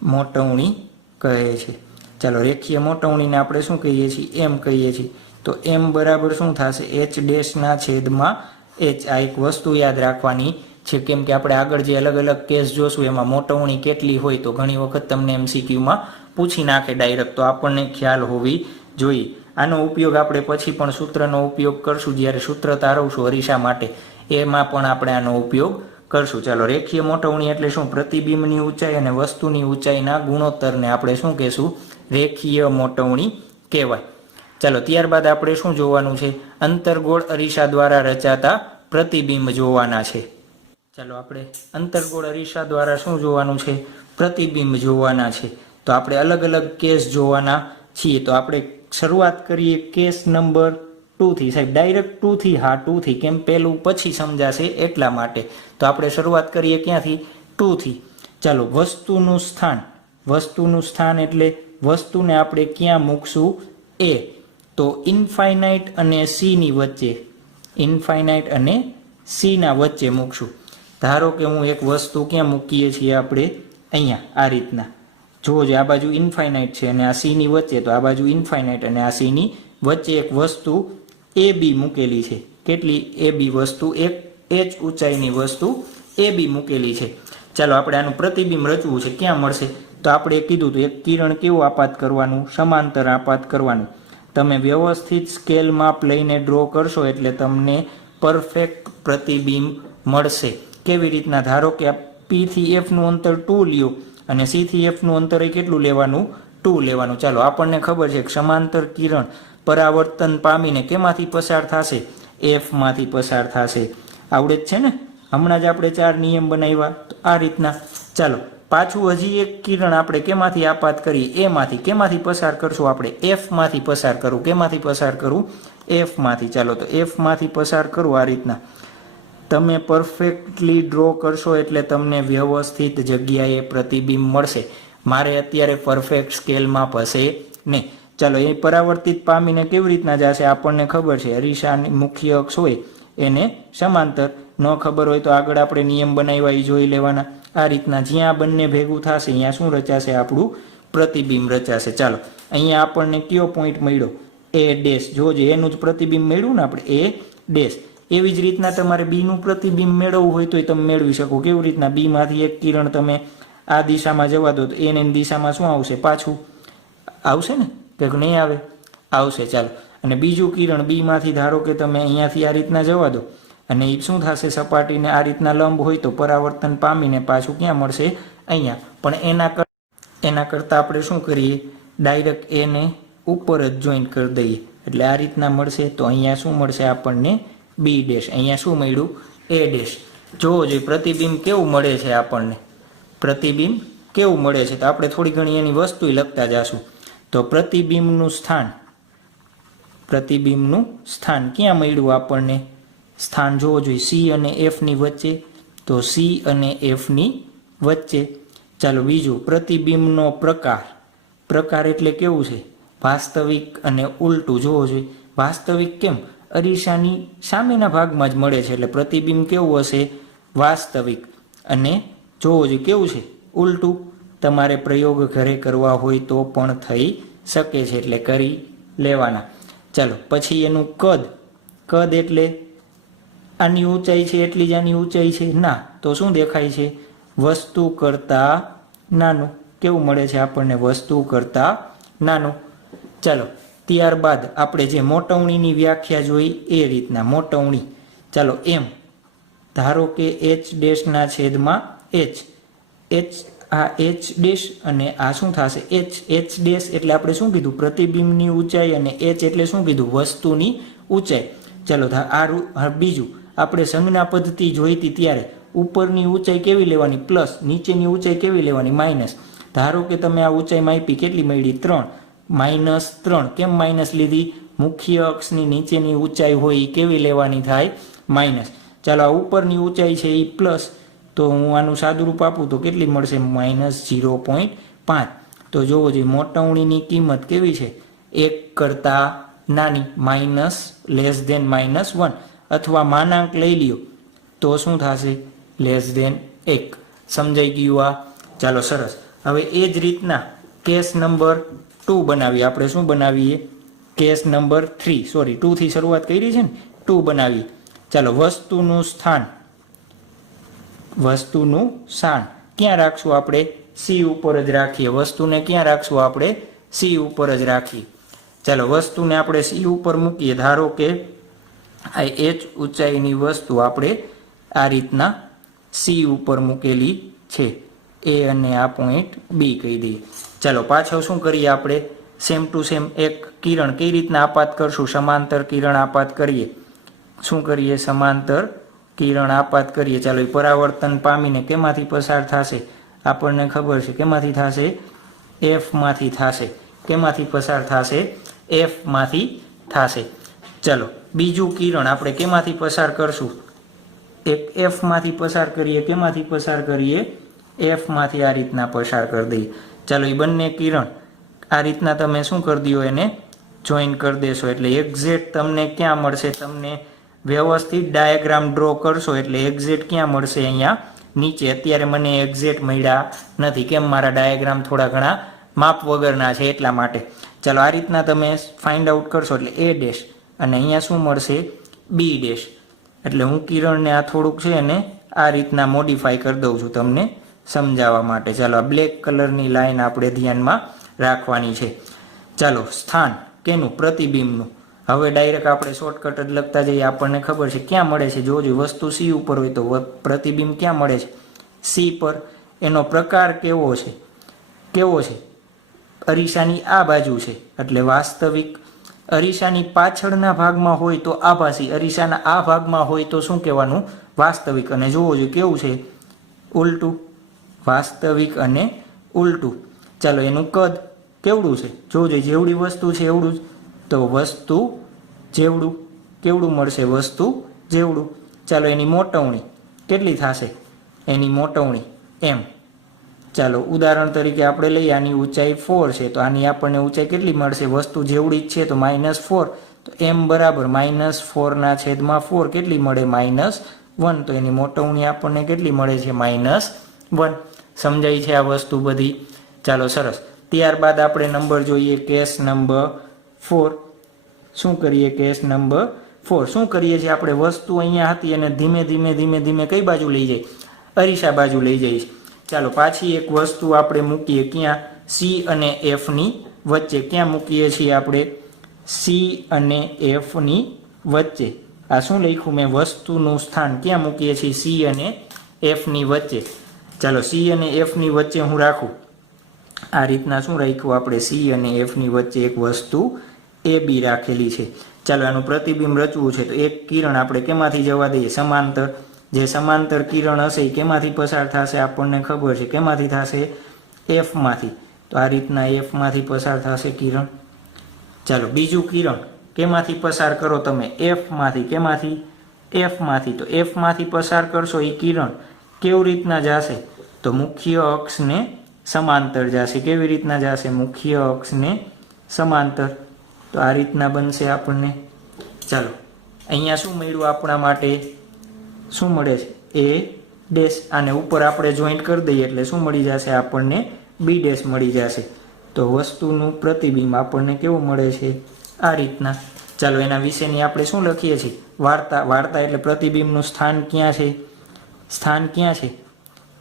મોટવણી કહે છે. ચાલો રેખીય મોટવણીને આપણે શું કહીએ છીએ? એમ કહીએ છીએ. તો એમ બરાબર શું થશે? એચ ડેશના છેદમાં એચ. આ એક વસ્તુ યાદ રાખવાની છે, કેમ કે આપણે આગળ જે અલગ અલગ કેસ જોશું એમાં મોટવણી કેટલી હોય તો ઘણી વખત તમને MCQમાં પૂછી નાખે ડાયરેક્ટ. તો આપણને ખ્યાલ હોવી જોઈએ. આનો ઉપયોગ આપણે પછી પણ સૂત્રનો ઉપયોગ કરશું. જ્યારે સૂત્ર તારવશું અરીસા માટે એમાં પણ આપણે આનો ઉપયોગ કરશું. ચાલો રેખીય મોટવણી એટલે શું? પ્રતિબિંબની ઊંચાઈ અને વસ્તુની ઊંચાઈના ગુણોત્તરને આપણે શું કહેશું? રેખીય મોટવણી કહેવાય. ચાલો ત્યારબાદ આપણે શું જોવાનું છે? અંતર્ગોળ અરીસા દ્વારા રચાતા પ્રતિબિંબ જોવાના છે. ચાલો આપણે અંતર્ગોળ અરીસા દ્વારા શું જોવાનું છે? પ્રતિબિંબ જોવાના છે. તો આપણે અલગ અલગ કેસ જોવાના છીએ. તો આપણે શરૂઆત કરીએ કેસ નંબર 2 થી. સાહેબ ડાયરેક્ટ 2 થી? હા 2 થી. કેમ? પહેલું પછી સમજાશે એટલા માટે. તો આપણે શરૂઆત કરીએ ક્યાંથી? 2 થી. ચાલો વસ્તુનું સ્થાન. વસ્તુનું સ્થાન એટલે વસ્તુને આપણે ક્યાં મૂકશું? એ. તો ઇન્ફાઇનાઇટ અને સીની વચ્ચે, ઇન્ફાઇનાઇટ અને સીના વચ્ચે મૂકશું. ધારો કે હું એક વસ્તુ ક્યાં મૂકીએ છીએ આપણે? અહીંયા આ રીતના. જોવો આ બાજુ ઇન્ફાઇનાઇટ છે અને આ સીની વચ્ચે. તો આ બાજુ ઇન્ફાઇનાઇટ અને આ સીની વચ્ચે એક વસ્તુ એ બી મૂકેલી છે. કેટલી? એ બી વસ્તુ, એક એચ ઊંચાઈની વસ્તુ એ બી મૂકેલી છે. ચાલો આપણે આનું પ્રતિબિંબ રચવું છે. ક્યાં મળશે? તો આપણે કીધું હતું એક કિરણ કેવું આપાત કરવાનું? સમાંતર આપાત કરવાનું. તમે વ્યવસ્થિત સ્કેલ માપ લઈને ડ્રો કરશો એટલે તમને પરફેક્ટ પ્રતિબિંબ મળશે. કેવી રીતના? ધારો કે આ પી થી એફ નું અંતર 2 લ્યો અને સી થી એફ નું અંતર કેટલું લેવાનું? 2 લેવાનું. ચાલો આપણને ખબર છે કે સમાંતર કિરણ પરાવર્તન પામીને કેમાંથી પસાર થશે? એફ માંથી પસાર થશે. આવડે જ છે ને? હમણાં જ આપણે 4 નિયમ બનાવ્યા. તો આ રીતના. ચાલો પાછું હજી એક કિરણ આપણે કેમાંથી આપાત કરીએ? એમાંથી. કેમાંથી પસાર કરશું આપણે? એફ માંથી પસાર કરું. કેમાંથી પસાર કરું? એફ માંથી. ચાલો તો એફ માંથી પસાર કરું આ રીતના. તમે પરફેક્ટલી ડ્રો કરશો એટલે તમને વ્યવસ્થિત જગ્યાએ પ્રતિબિંબ મળશે. મારે અત્યારે પરફેક્ટ સ્કેલમાં હશે નહીં. ચાલો, એ પરાવર્તિત પામીને કેવી રીતના જશે આપણને ખબર છે. અરીસાની મુખ્ય અક્ષ હોય એને સમાંતર, ન ખબર હોય તો આગળ આપણે નિયમ બનાવ્યા એ જોઈ લેવાના. આ રીતના જ્યાં બંને ભેગું થશે અહીંયા શું રચાશે? આપણું પ્રતિબિંબ રચાશે. ચાલો, અહીંયા આપણને કયો પોઈન્ટ મળ્યો? એ ડેશ. જોજો, એનું જ પ્રતિબિંબ મેળવ્યું ને આપણે, એ ડેશ. એવી જ રીતના તમારે બીનું પ્રતિબિંબ મેળવવું હોય તો તમે મેળવી શકો. કેવી રીતના? બીમાંથી એક કિરણ તમે આ દિશામાં જવા દો તો એની દિશામાં શું આવશે? પાછું આવશે ને? કંઈક નહીં આવે? આવશે. ચાલો, અને બીજું કિરણ બીમાંથી ધારો કે તમે અહીંયાથી આ રીતના જવા દો અને એ શું થશે? સપાટીને આ રીતના લંબ હોય તો પરાવર્તન પામીને પાછું ક્યાં મળશે? અહીંયા. પણ એના કરતાં આપણે શું કરીએ? ડાયરેક્ટ એને ઉપર જ જોઈન્ટ કરી દઈએ એટલે આ રીતના મળશે. તો અહીંયા શું મળશે આપણને? B dash. અહીંયા શું મળ્યું? A dash. જોવો જોઈએ પ્રતિબિંબ કેવું મળે છે આપણને. પ્રતિબિંબ કેવું મળે છે તો આપણે થોડી ઘણી એની વસ્તુ લખતા જશું. તો પ્રતિબિંબનું સ્થાન ક્યાં મળ્યું આપણને? સ્થાન જોવો જોઈએ સી અને એફની વચ્ચે. તો સી અને એફની વચ્ચે. ચાલો, બીજું પ્રતિબિંબનો પ્રકાર એટલે કેવું છે? વાસ્તવિક અને ઉલટું. જોવો જોઈએ વાસ્તવિક કેમ? અરીસાની સામેના ભાગમાં જ મળે છે એટલે પ્રતિબિંબ કેવું હશે? વાસ્તવિક. અને જોવો જોઈએ કેવું છે? ઉલટું. તમારે પ્રયોગ ઘરે કરવા હોય તો પણ થઈ શકે છે એટલે કરી લેવાના. ચાલો, પછી એનું કદ એટલે આની ઊંચાઈ છે એટલી જ આની ઊંચાઈ છે? ના. તો શું દેખાય છે? વસ્તુ કરતાં નાનું. કેવું મળે છે આપણને? વસ્તુ કરતાં નાનું. ચાલો, ત્યારબાદ આપણે જે મોટવણીની વ્યાખ્યા જોઈ એ રીતના મોટવણી. ચાલો, એમ ધારો કે એચ ડેશના છેદમાં એચ. આ એચ ડેશ અને આ શું થશે? એચ ડેશ એટલે આપણે શું કીધું? પ્રતિબિંબની ઊંચાઈ. અને એચ એટલે શું કીધું? વસ્તુની ઊંચાઈ. ચાલો, આ બીજું આપણે સંજ્ઞા પદ્ધતિ જોઈતી ત્યારે ઉપરની ઊંચાઈ કેવી લેવાની? પ્લસ. નીચેની ઊંચાઈ કેવી લેવાની? માઇનસ. ધારો કે તમે આ ઊંચાઈ માપી, કેટલી મળી? 3. -3. કેમ માઇનસ લીધી? મુખ્ય અક્ષની નીચેની ઊંચાઈ હોય એ કેવી લેવાની થાય? માઇનસ. ચાલો, આ ઉપરની ઊંચાઈ છે એ પ્લસ. તો હું આનું સાદુરૂપ આપું તો કેટલી મળશે? -0.5. તો જોવો જોઈએ મોટવણીની કિંમત કેવી છે? 1 કરતાં નાની. -1 અથવા માનાંક લઈ લ્યો તો શું થશે? <1. સમજાઈ ગયું આ? ચાલો, સરસ. હવે એ જ રીતના કેસ નંબર 2 બનાવીએ. આપણે શું બનાવીએ? Case number 3. સોરી, 2 થી શરૂઆત કરી છે ને? 2 બનાવીએ. ચાલો, વસ્તુનું સ્થાન ક્યાં રાખશું આપણે? સી ઉપર જ રાખીએ. વસ્તુને ક્યાં રાખશું આપણે? સી ઉપર જ રાખીએ. ચાલો, વસ્તુને આપણે સી ઉપર મૂકીએ. ધારો કે આ એચ ઊંચાઈની વસ્તુ આપણે આ રીતના સી ઉપર મૂકેલી છે. એ અને આ પોઈન્ટ બી કહી દઈએ. ચાલો, પાછળ શું કરીએ આપણે? સેમ ટુ સેમ એક કિરણ કઈ રીતના આપાત કરશું? સમાંતર કિરણ આપાત કરીએ. શું કરીએ? સમાંતર કિરણ આપાત કરીએ. ચાલો, એ પરાવર્તન પામીને કેમાંથી પસાર થશે? આપણને ખબર છે કેમાંથી થશે? એફમાંથી થશે. કેમાંથી પસાર થશે? એફમાંથી થશે. ચાલો, બીજું કિરણ આપણે કેમાંથી પસાર કરશું? એક એફમાંથી પસાર કરીએ. કેમાંથી પસાર કરીએ? એફમાંથી આ રીતના પસાર કરી દઈએ. ચાલો, એ બંને કિરણ આ રીતના તમે શું કરી દો? એને જોઈન કરી દેશો એટલે એક્ઝેક્ટ તમને ક્યાં મળશે? તમને વ્યવસ્થિત ડાયાગ્રામ ડ્રો કરશો એટલે એક્ઝેક્ટ ક્યાં મળશે? અહીંયા નીચે. અત્યારે મને એક્ઝેક્ટ મળ્યા નથી. કેમ? મારા ડાયાગ્રામ થોડા ઘણા માપ વગરના છે એટલા માટે. ચાલો, આ રીતના તમે ફાઇન્ડ આઉટ કરશો એટલે એ ડેશ અને અહીંયા શું મળશે? B dash. એટલે હું કિરણને આ થોડુંક છે એને આ રીતના મોડિફાઈ કરી દઉં છું તમને સમજાવવા માટે. ચાલો, આ બ્લેક કલરની લાઈન આપણે ધ્યાનમાં રાખવાની છે. ચાલો, સ્થાન કેનું? પ્રતિબિંબનું. હવે ડાયરેક્ટ આપણે શોર્ટકટ જ લખતા જઈએ. આપણને ખબર છે ક્યાં મળે છે. જોજો, વસ્તુ સી ઉપર હોય તો પ્રતિબિંબ ક્યાં મળે છે? સી પર. એનો પ્રકાર કેવો છે? અરીસાની આ બાજુ છે એટલે વાસ્તવિક. અરીસાની પાછળના ભાગમાં હોય તો આભાસી. અરીસાના આ ભાગમાં હોય તો શું કહેવાનું? વાસ્તવિક. અને જોવો જોઈએ કેવું છે? ઉલટું. વાસ્તવિક અને ઉલટું. ચાલો, એનું કદ કેવડું છે? જોજો, જેવડી વસ્તુ છે એવડું જ. તો વસ્તુ જેવડું. કેવડું મળશે? વસ્તુ જેવડું. ચાલો એની મોટવણી કેટલી થશે, એની મોટવણી m. ચાલો ઉદાહરણ તરીકે આપણે લઈએ, આની ઊંચાઈ 4 છે, તો આની આપણને ઊંચાઈ કેટલી મળશે, વસ્તુ જેવડી જ છે તો -4, તો m બરાબર -4/4 કેટલી મળે, -1. તો એની મોટવણી આપણને કેટલી મળે છે, -1. સમજાય છે આ વસ્તુ બધી? ચાલો સરસ. ત્યારબાદ આપણે નંબર જોઈએ, કેસ નંબર 4. શું કરીએ, કેસ નંબર 4 શું કરીએ છીએ આપણે, વસ્તુ અહીંયા હતી અને ધીમે ધીમે કઈ બાજુ લઈ જાય, અરીસા બાજુ લઈ જાય છે. ચાલો પાછી એક વસ્તુ આપણે મૂકીએ, ક્યાં, C અને F ની વચ્ચે. ક્યાં મૂકીએ છીએ આપણે, C અને F ની વચ્ચે. આ શું લખ્યું મેં, વસ્તુનું સ્થાન ક્યાં મૂકીએ છીએ, C અને F ની વચ્ચે. ચાલો C અને F ની વચ્ચે હું રાખું, આ રીતના શું રાખ્યું આપણે, C અને F ની વચ્ચે એક વસ્તુ AB રાખેલી છે. ચાલો આનું પ્રતિબિંબ રચવું છે, તો એક કિરણ આપણે કેમાંથી જવા દઈએ, સમાંતર. જે સમાંતર કિરણ હશે એ કેમાંથી પસાર થશે, આપણને ખબર છે કેમાંથી થશે, F માંથી. તો આ રીતના F માંથી પસાર થશે કિરણ. ચાલો બીજું કિરણ કેમાંથી પસાર કરો તમે, F માંથી. કેમાંથી, F માંથી. તો F માંથી પસાર કરશો એ કિરણ કેવી રીતના જશે, તો મુખ્ય અક્ષને સમાંતર જશે. કેવી રીતના જશે, મુખ્ય અક્ષને સમાંતર. તો આ રીતના બનશે આપણને. ચાલો અહીંયા શું મળ્યું આપણા માટે, શું મળે છે, A'. આને ઉપર આપણે જોઈન્ટ કરી દઈએ એટલે શું મળી જશે આપણને, B' મળી જશે. તો વસ્તુનું પ્રતિબિંબ આપણને કેવું મળે છે, આ રીતના. ચાલો એના વિશેની આપણે શું લખીએ છીએ, વાર્તા. વાર્તા એટલે પ્રતિબિંબનું સ્થાન ક્યાં છે, સ્થાન ક્યાં છે,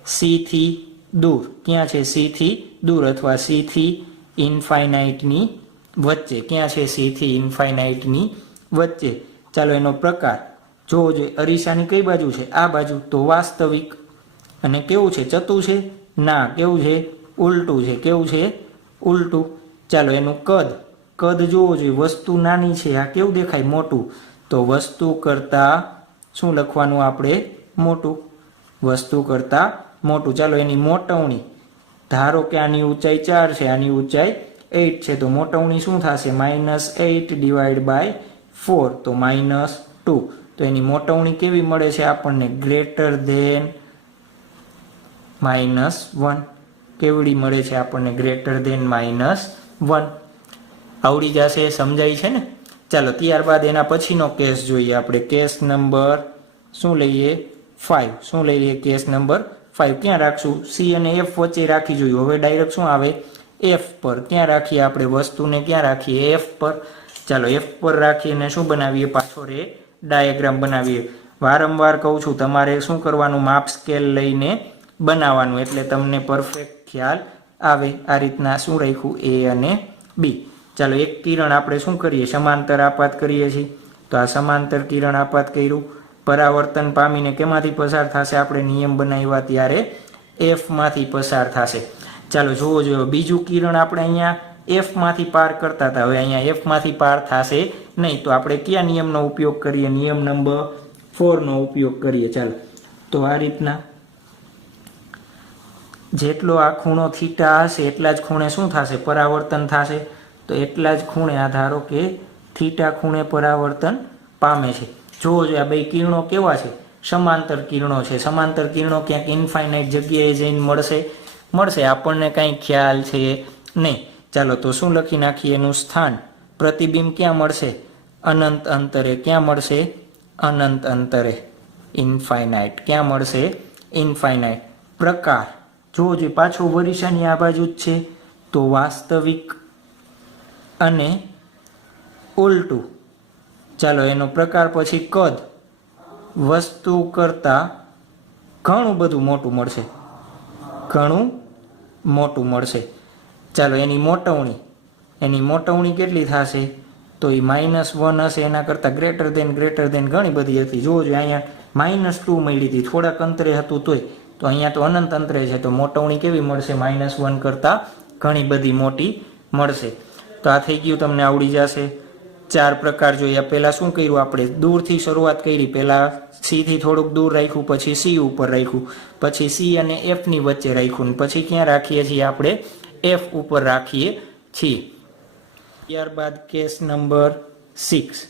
C થી દૂર. ક્યાં છે, C થી દૂર અથવા C થી ઇન્ફાઇનાઇટની વચ્ચે. ક્યાં છે, C થી ઇન્ફાઇનાઇટની વચ્ચે. ચાલો એનો પ્રકાર જોવો જોઈએ, અરીસાની કઈ બાજુ છે, આ બાજુ. તો વાસ્તવિક. અને કેવું છે, ચતું છે, ના. કેવું છે, ઉલટું છે. કેવું છે, ઉલટું. ચાલો એનું કદ. કદ જોવો જોઈએ, વસ્તુ નાની છે, આ કેવું દેખાય, મોટું. તો વસ્તુ કરતા શું લખવાનું આપણે, મોટું. વસ્તુ કરતા મોટું. ચાલો એની મોટવણી, ધારો કે આની ઊંચાઈ 4 છે, આની ઊંચાઈ 8 છે, તો મોટવણી શું થશે, -8/4, તો -2. તો એની મોટવણી કેવી મળે છે આપણને, ગ્રેટર ધેન -1. કેવડી મળે છે આપણને, ગ્રેટર ધેન -1. આવડી જશે, સમજાય છે ને? ચાલો ત્યારબાદ એના પછીનો કેસ જોઈએ આપણે, કેસ નંબર શું લઈએ, 5. શું લઈ લઈએ, કેસ નંબર 5. ક્યાં રાખશું, C અને F વચ્ચે રાખી જોઈએ. હવે ડાયરેક્ટ શું આવે, F પર. ક્યાં રાખીએ આપણે વસ્તુને, ક્યાં રાખીએ, F પર. ચાલો F પર રાખીને શું બનાવીએ, પાછો રે ડાયાગ્રામ બનાવીએ. વારંવાર કહું છું તમારે શું કરવાનું, માપ સ્કેલ લઈને બનાવવાનું, એટલે તમને પરફેક્ટ ખ્યાલ આવે. આ રીતના શું રાખ્યું, A અને B. ચાલો એક કિરણ આપણે શું કરીએ, સમાંતર આપાત કરીએ છીએ. તો આ સમાંતર કિરણ આપાત કર્યું, પરાવર્તન પામીને કેમાંથી પસાર થશે, આપણે નિયમ બનાવ્યા ત્યારે F માંથી પસાર થશે. ચાલો જોવો જોઈએ, બીજું કિરણ આપણે અહીંયા F માંથી પાર કરતા હતા, હવે અહીંયા F માંથી પાર થશે નહીં. તો આપણે કયા નિયમનો ઉપયોગ કરીએ, નિયમ નંબર 4 નો ઉપયોગ કરીએ. ચાલો તો આ રીતના જેટલો આ ખૂણો થીટા હશે એટલા જ ખૂણે શું થશે, પરાવર્તન થશે. તો એટલા જ ખૂણે આ ધારો કે થીટા ખૂણે પરાવર્તન પામે છે. જોવો જોઈએ આ બે કિરણો કેવા છે, સમાંતર કિરણો છે. સમાંતર કિરણો ક્યાંક ઇન્ફાઇનાઇટ જગ્યાએ જઈને મળશે આપણને કાંઈ ખ્યાલ છે નહીં. ચાલો તો શું લખી નાખીએ, એનું સ્થાન. પ્રતિબિંબ ક્યાં મળશે, અનંત અંતરે. ક્યાં મળશે, અનંત અંતરે, ઇન્ફાઇનાઇટ. ક્યાં મળશે, ઇન્ફાઇનાઇટ. પ્રકાર જોવો જોઈએ, પાછો વરીસાની આ બાજુ જ છે, તો વાસ્તવિક અને ઉલટું. ચાલો એનો પ્રકાર. પછી કદ, વસ્તુ કરતાં ઘણું બધું મોટું મળશે, ઘણું મોટું મળશે. ચાલો એની મોટવણી કેટલી થશે, તો એ -1 હશે, એના કરતાં ગ્રેટર દેન ઘણી બધી હતી. જોવો જોઈએ અહીંયા -2 મળી હતી, થોડાક અંતરે હતું તોય. તો અહીંયા તો અનંત અંતરે છે, તો મોટવણી કેવી મળશે, -1 કરતાં ઘણી બધી મોટી મળશે. તો આ થઈ ગયું, તમને આવડી જશે. 4 પ્રકાર જોઈએ. પહેલાં શું કર્યું આપણે, દૂરથી શરૂઆત કરી. પહેલાં C થી થોડુંક દૂર રાખ્યું, પછી C ઉપર રાખ્યું, પછી C અને F ની વચ્ચે રાખ્યું, પછી ક્યાં રાખીએ છીએ આપણે, F ઉપર રાખીએ છીએ. ત્યારબાદ કેસ નંબર 6.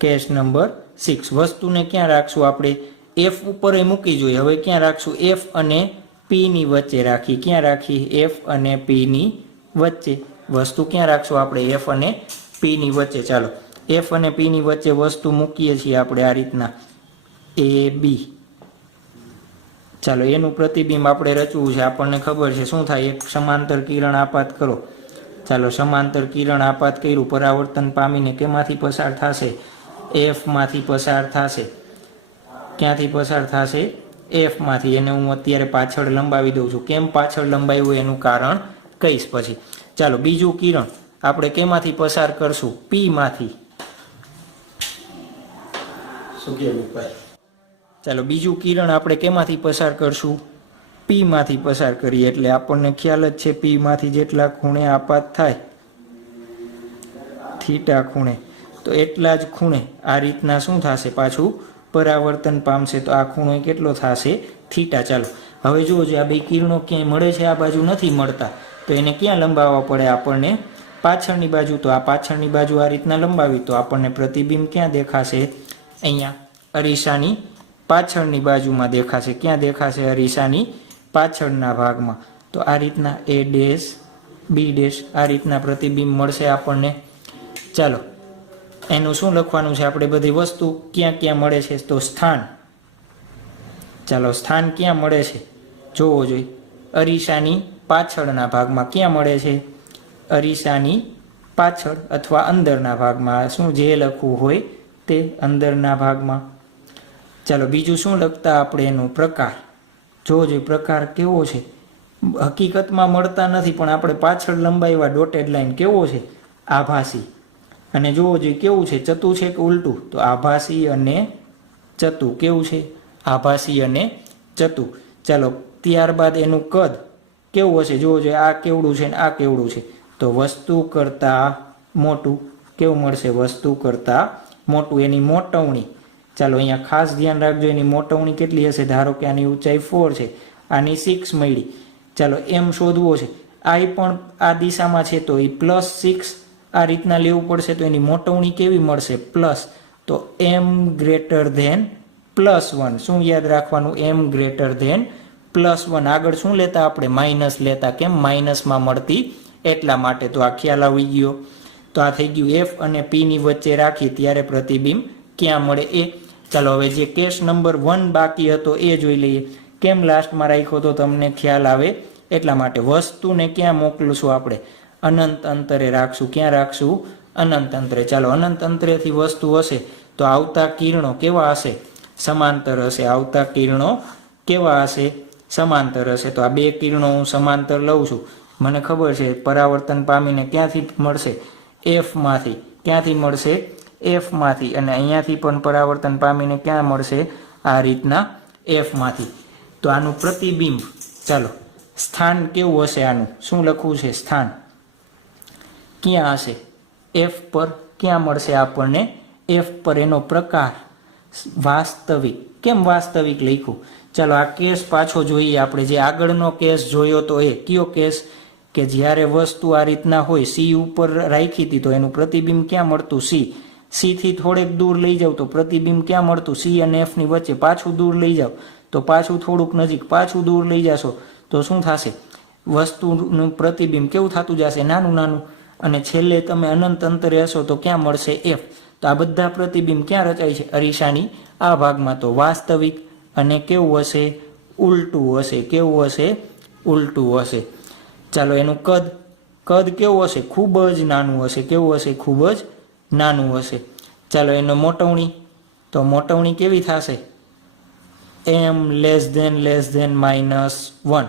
કેસ નંબર 6 વસ્તુને ક્યાં રાખશું આપણે f ઉપર મૂકી જોઈએ હવે ક્યાં રાખશું f અને p ની વચ્ચે રાખી ક્યાં રાખી f અને p ની વચ્ચે વસ્તુ ક્યાં રાખશું આપણે f અને p ની વચ્ચે ચાલો f અને p ની વચ્ચે વસ્તુ મૂકીએ છીએ આપણે આ રીતના a b ચાલો એનું પ્રતિબિંબ આપણે રચવું છે આપણને ખબર છે શું થાય એક સમાંતર કિરણ આપાત કરો ચાલો સમાંતર કિરણ આપાત કર્યું પરાવર્તન પામીને કેમાંથી પસાર થશે f માંથી પસાર થશે ક્યાંથી પસાર થશે f માંથી એને હું અત્યારે પાછળ લંબાવી દઉં છું કેમ પાછળ લંબાવ્યું એનું કારણ કહીશ પછી ચાલો બીજું કિરણ આપણે કેમાંથી પસાર કરશું p માંથી શું કહેવું ભાઈ ચાલો બીજું કિરણ આપણે કેમાંથી પસાર કરશું p માંથી પસાર કરીએ એટલે આપણને ખ્યાલ જ છે p માંથી જેટલા ખૂણે આપાત થાય થીટા ખૂણે તો એટલા જ ખૂણે આ રીતના શું થશે પાછું પરાવર્તન પામશે તો આ ખૂણો કેટલો થશે થીટા ચાલો હવે જુઓ આ બે કિરણો ક્યાંય મળે છે આ બાજુ નથી મળતા તો એને ક્યાં લંબાવવા પડે આપણને પાછળની બાજુ તો આ પાછળની બાજુ આ રીતના લંબાવી તો આપણને પ્રતિબિંબ ક્યાં દેખાશે અહીંયા અરીસાની પાછળની બાજુમાં દેખાશે ક્યાં દેખાશે અરીસાની પાછળના ભાગમાં તો આ રીતના a ડેશ b ડેશ આ રીતના પ્રતિબિંબ મળશે આપણને ચાલો એનું શું લખવાનું છે આપણે બધી વસ્તુ ક્યાં ક્યાં મળે છે તો સ્થાન ચાલો સ્થાન ક્યાં મળે છે જોવો જોઈએ અરીસાની પાછળના ભાગમાં ક્યાં મળે છે અરીસાની પાછળ અથવા અંદરના ભાગમાં શું જે લખવું હોય તે અંદરના ભાગમાં ચાલો બીજું શું લખતા આપણે એનું પ્રકાર જોવો જોઈએ પ્રકાર કેવો છે હકીકતમાં મળતા નથી પણ આપણે પાછળ લંબાવ્યા ડોટેડ લાઈન કેવો છે આભાસી અને જોવો જોઈએ કેવું છે ચતુ છે કે ઉલટું તો આભાસી અને ચતુ કેવું છે આભાસી અને ચતુ ચાલો ત્યારબાદ એનું કદ કેવું હશે જોવો જોઈએ આ કેવડું છે ને આ કેવડું છે તો વસ્તુ કરતાં મોટું કેવું મળશે વસ્તુ કરતાં મોટું એની મોટવણી ચાલો અહીંયા ખાસ ધ્યાન રાખજો એની મોટવણી કેટલી હશે ધારો કે આની ઊંચાઈ 4 છે આની 6 મળી ચાલો એમ શોધવો છે આ પણ આ દિશામાં છે તો એ +6 આ રીતના લેવું પડશે તો એની મોટવણી કેવી મળશે પ્લસ તો m ગ્રેટર ધેન +1 શું યાદ રાખવાનું m ગ્રેટર ધેન +1 આગળ શું લેતા આપણે માઇનસ લેતા કેમ માઇનસમાં મળતી એટલા માટે તો આ ખ્યાલ આવી ગયો તો આ થઈ ગયું f અને p ની વચ્ચે રાખી ત્યારે પ્રતિબિંબ ક્યાં મળે એ ચાલો હવે જે કેસ નંબર 1 બાકી હતો એ જોઈ લઈએ કેમ લાસ્ટમાં રાખ્યો તો તમને ખ્યાલ આવે એટલા માટે વસ્તુને ક્યાં મોકલશું આપણે અનંત અંતરે રાખશું ક્યાં રાખશું અનંત અંતરે ચાલો અનંત અંતરેથી વસ્તુ હશે તો આવતા કિરણો કેવા હશે સમાંતર હશે આવતા કિરણો કેવા હશે સમાંતર હશે તો આ બે કિરણો હું સમાંતર લઉં છું મને ખબર છે પરાવર્તન પામીને ક્યાંથી મળશે f માંથી ક્યાંથી મળશે f માંથી અને અહીંયાથી પણ પરાવર્તન પામીને ક્યાં મળશે આ રીતના f માંથી તો આનું પ્રતિબિંબ ચાલો સ્થાન કેવું હશે આનું શું લખવું છે સ્થાન ક્યાં હશે f પર ક્યાં મળશે આપણને f પર એનો પ્રકાર વાસ્તવિક કેમ વાસ્તવિક લખ્યું ચાલો આ કેસ પાછો જોઈએ આપણે જે આગળનો કેસ જોયો તો એ કયો કેસ કે જ્યારે વસ્તુ આ રીતના હોય c ઉપર રાખી હતી તો એનું પ્રતિબિંબ ક્યાં મળતું c થી થોડેક દૂર લઈ જાવ તો પ્રતિબિંબ ક્યાં મળતું c અને f ની વચ્ચે પાછું દૂર લઈ જાવ તો પાછું થોડુંક નજીક પાછું દૂર લઈ જશો તો શું થશે વસ્તુનું પ્રતિબિંબ કેવું થતું જશે નાનું નાનું અને છેલ્લે તમે અનંત અંતરે હશો તો ક્યાં મળશે f તો આ બધા પ્રતિબિંબ ક્યાં રચાય છે અરીસાની આ ભાગમાં તો વાસ્તવિક અને કેવું હશે ઉલટું હશે કેવું હશે ઉલટું હશે ચાલો એનું કદ કેવું હશે ખૂબ જ નાનું હશે કેવું હશે ખૂબ જ નાનું હશે ચાલો એનો મોટવણી તો મોટવણી કેવી થશે m લેસ ધેન -1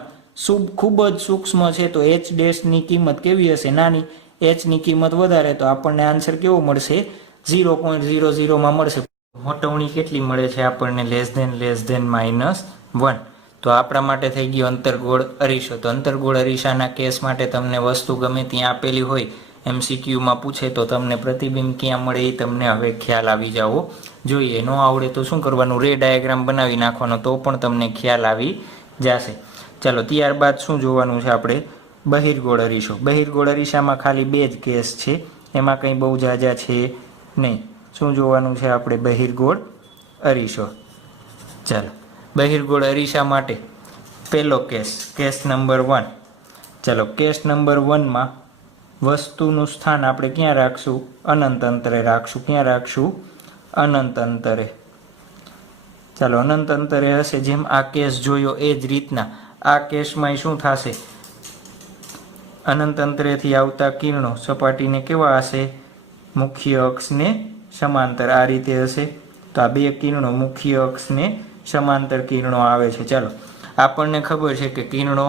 ખૂબ જ સૂક્ષ્મ છે તો h ડેશ ની કિંમત કેવી હશે નાની h ની કિંમત વધારે તો આપણને આન્સર કેવો મળશે 0.00 માં મળશે મોટવણી કેટલી મળે છે આપણને લેસ ધેન -1 તો આપણા માટે થઈ ગયો અંતર્ગોળ અરીસો તો અંતર્ગોળ અરીસાના કેસ માટે તમને વસ્તુ ગમે ત્યાં આપેલી હોય MCQમાં પૂછે તો તમને પ્રતિબિંબ ક્યાં મળે એ તમને હવે ખ્યાલ આવી જાવો જોઈએ ન આવડે તો શું કરવાનું રે ડાયાગ્રામ બનાવી નાખવાનો તો પણ તમને ખ્યાલ આવી જશે ચાલો ત્યારબાદ શું જોવાનું છે આપણે બહિર્ગોળ અરીસો બહિર્ગોળ અરીસામાં ખાલી બે જ કેસ છે એમાં કંઈ બહુ ઝાઝા છે નહીં શું જોવાનું છે આપણે? બહિર્ગોળ અરીસો. ચાલો, બહિર્ગોળ અરીસા માટે પહેલો કેસ નંબર 1. ચાલો, કેસ નંબર 1માં વસ્તુનું સ્થાન આપણે ક્યાં રાખશું? અનંત અંતરે રાખશું. ક્યાં રાખશું? અનંત અંતરે. ચાલો, અનંત અંતરે હશે. જેમ આ કેસ જોયો એ જ રીતના આ કેસમાં શું થશે? અનંત અંતરેથી આવતા કિરણો સપાટીને કેવા હશે? મુખ્ય અક્ષને સમાંતર. આ રીતે હશે. તો આ બે કિરણો મુખ્ય અક્ષને સમાંતર કિરણો આવે છે. ચાલો, આપણને ખબર છે કે કિરણો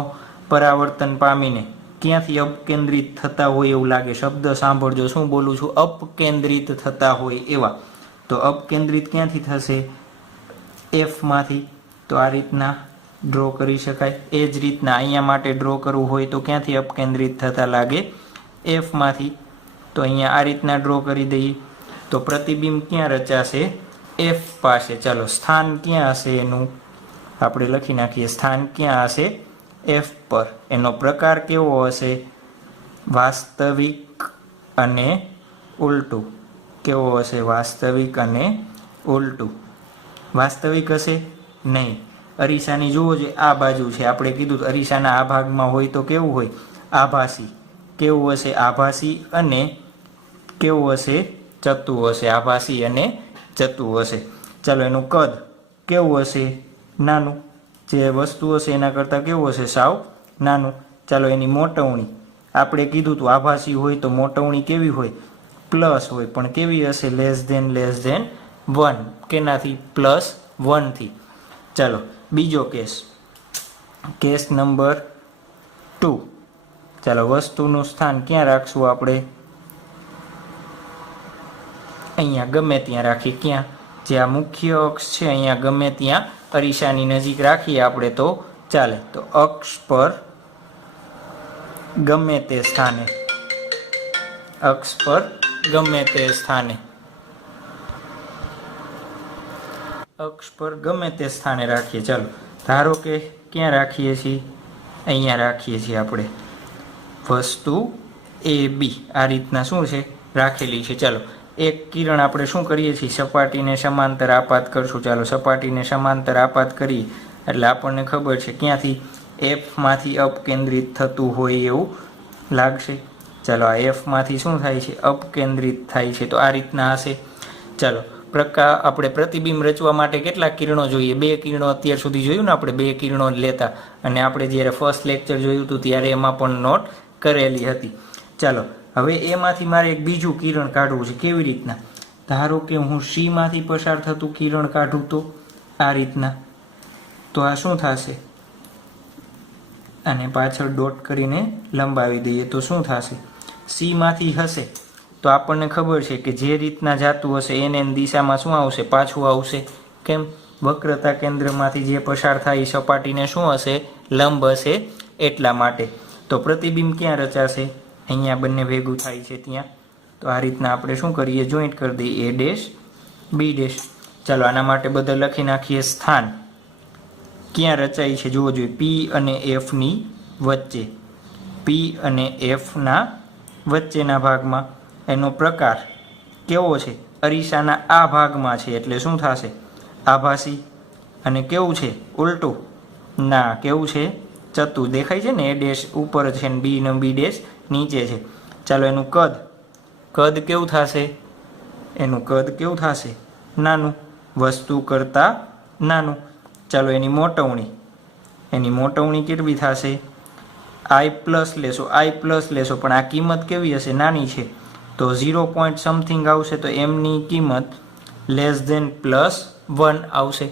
પરાવર્તન પામીને ક્યાંથી અપકેન્દ્રિત થતા હોય એવું લાગે. શબ્દ સાંભળજો, શું બોલું છું? અપકેન્દ્રિત થતા હોય એવા. તો અપકેન્દ્રિત ક્યાંથી થશે? એફમાંથી. તો આ રીતના ડ્રો કરી શકાય. એ જ રીતના અહીંયા માટે ડ્રો કરવું હોય તો ક્યાંથી અપકેન્દ્રિત થતા લાગે? એફમાંથી. તો અહીંયા આ રીતના ડ્રો કરી દઈએ. તો પ્રતિબિંબ ક્યાં રચાશે? એફ પાસે. ચાલો, સ્થાન ક્યાં હશે એનું? આપણે લખી નાખીએ. સ્થાન ક્યાં હશે? એફ પર. એનો પ્રકાર કેવો હશે? વાસ્તવિક અને ઉલટું. કેવો હશે? વાસ્તવિક અને ઉલટું. વાસ્તવિક હશે નહીં. અરીસાની જુઓ જે આ બાજુ છે, આપણે કીધું અરીસાના આ ભાગમાં હોય તો કેવું હોય? આભાસી. કેવું હશે? આભાસી. અને કેવું હશે? ચતું હશે. આભાસી અને ચતું હશે. ચાલો, એનું કદ કેવું હશે? નાનું. જે વસ્તુ હશે એના કરતાં કેવું હશે? સાવ નાનું. ચાલો, એની મોટવણી આપણે કીધું હતું આભાસી હોય તો મોટવણી કેવી હોય? પ્લસ હોય. પણ કેવી હશે? Less than 1. કેનાથી? +1થી. ચાલો, બીજો કેસ નંબર 2. ચાલો, વસ્તુનું સ્થાન ક્યાં રાખશું આપણે? અહીંયા ગમે ત્યાં રાખીએ. ક્યાં? જે આ મુખ્ય અક્ષ છે અહીંયા ગમે ત્યાં અરીસાની નજીક રાખીએ આપણે તો ચાલે. તો અક્ષ પર ગમે તે સ્થાને. અક્ષ પર ગમે તે સ્થાને. અક્ષ પર ગમે તે સ્થાને રાખીએ. ચાલો, ધારો કે ક્યાં રાખીએ છીએ? અહીંયા રાખીએ છીએ આપણે વસ્તુ AB. આ રીતના શું છે? રાખેલી છે. ચાલો, એક કિરણ આપણે શું કરીએ છીએ? સપાટીને સમાંતર આપાત કરશું. ચાલો, સપાટીને સમાંતર આપાત કરીએ એટલે આપણને ખબર છે ક્યાંથી? એફમાંથી અપકેન્દ્રિત થતું હોય એવું લાગશે. ચાલો, આ એફમાંથી શું થાય છે? અપકેન્દ્રિત થાય છે. તો આ રીતના હશે. ચાલો, આપણે પ્રતિબિંબ રચવા માટે કેટલા કિરણો જોઈએ? 2 કિરણો અત્યાર સુધી જોયું ને આપણે? 2 કિરણો લેતા. અને આપણે જ્યારે ફર્સ્ટ લેક્ચર જોયું હતું ત્યારે એમાં પણ નોટ કરેલી હતી. ચાલો, હવે એમાંથી મારે એક બીજું કિરણ કાઢવું છે. કેવી રીતના? ધારો કે હું સી માંથી પસાર થતું કિરણ કાઢું તો આ રીતના. તો આ શું થશે? અને પાછળ ડોટ કરીને લંબાવી દઈએ તો શું થશે? સી માંથી હશે તો આપણને ખબર છે કે જે રીતના જાતું હશે એને દિશામાં શું આવશે? પાછું આવશે. કેમ? વક્રતા કેન્દ્રમાંથી જે પસાર થાય એ સપાટીને શું હશે? લંબ હશે. એટલા માટે. તો પ્રતિબિંબ ક્યાં રચાશે? અહીંયા બંને ભેગું થાય છે ત્યાં. તો આ રીતના આપણે શું કરીએ? જોઈન્ટ કરી દઈએ A', B'. ચાલો, આના માટે બધા લખી નાખીએ. સ્થાન ક્યાં રચાય છે? જોવો જોઈએ. P અને Fની વચ્ચે. P અને Fના વચ્ચેના ભાગમાં. એનો પ્રકાર કેવો છે? અરીસાના આ ભાગમાં છે એટલે શું થશે? આભાસી. અને કેવું છે? ઉલટું. ના, કેવું છે? ચતું. દેખાય છે ને? A' ઉપર છે ને B ને B' નીચે છે. ચાલો, એનું કદ કેવું થશે? એનું કદ કેવું થશે? નાનું. વસ્તુ કરતાં નાનું. ચાલો, એની મોટવણી કેટલી થશે? I+ લેશો. I+ લેશો પણ આ કિંમત કેવી હશે? નાની છે. તો 0. સમથિંગ આવશે. તો એમની કિંમત <+1 આવશે.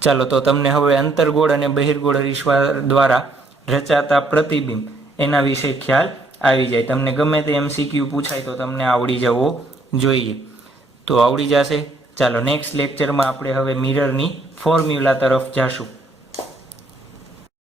ચાલો, તો તમને હવે અંતર્ગોળ અને બહિર્ગોળ અરીસા દ્વારા રચાતા પ્રતિબિંબ એના વિશે ખ્યાલ આવી જાય. તમને ગમે તે MCQ પૂછાય તો તમને આવડી જવો જોઈએ. તો આવડી જશે. ચાલો, નેક્સ્ટ લેક્ચરમાં આપણે હવે મિરરની ફોર્મ્યુલા તરફ જાશું.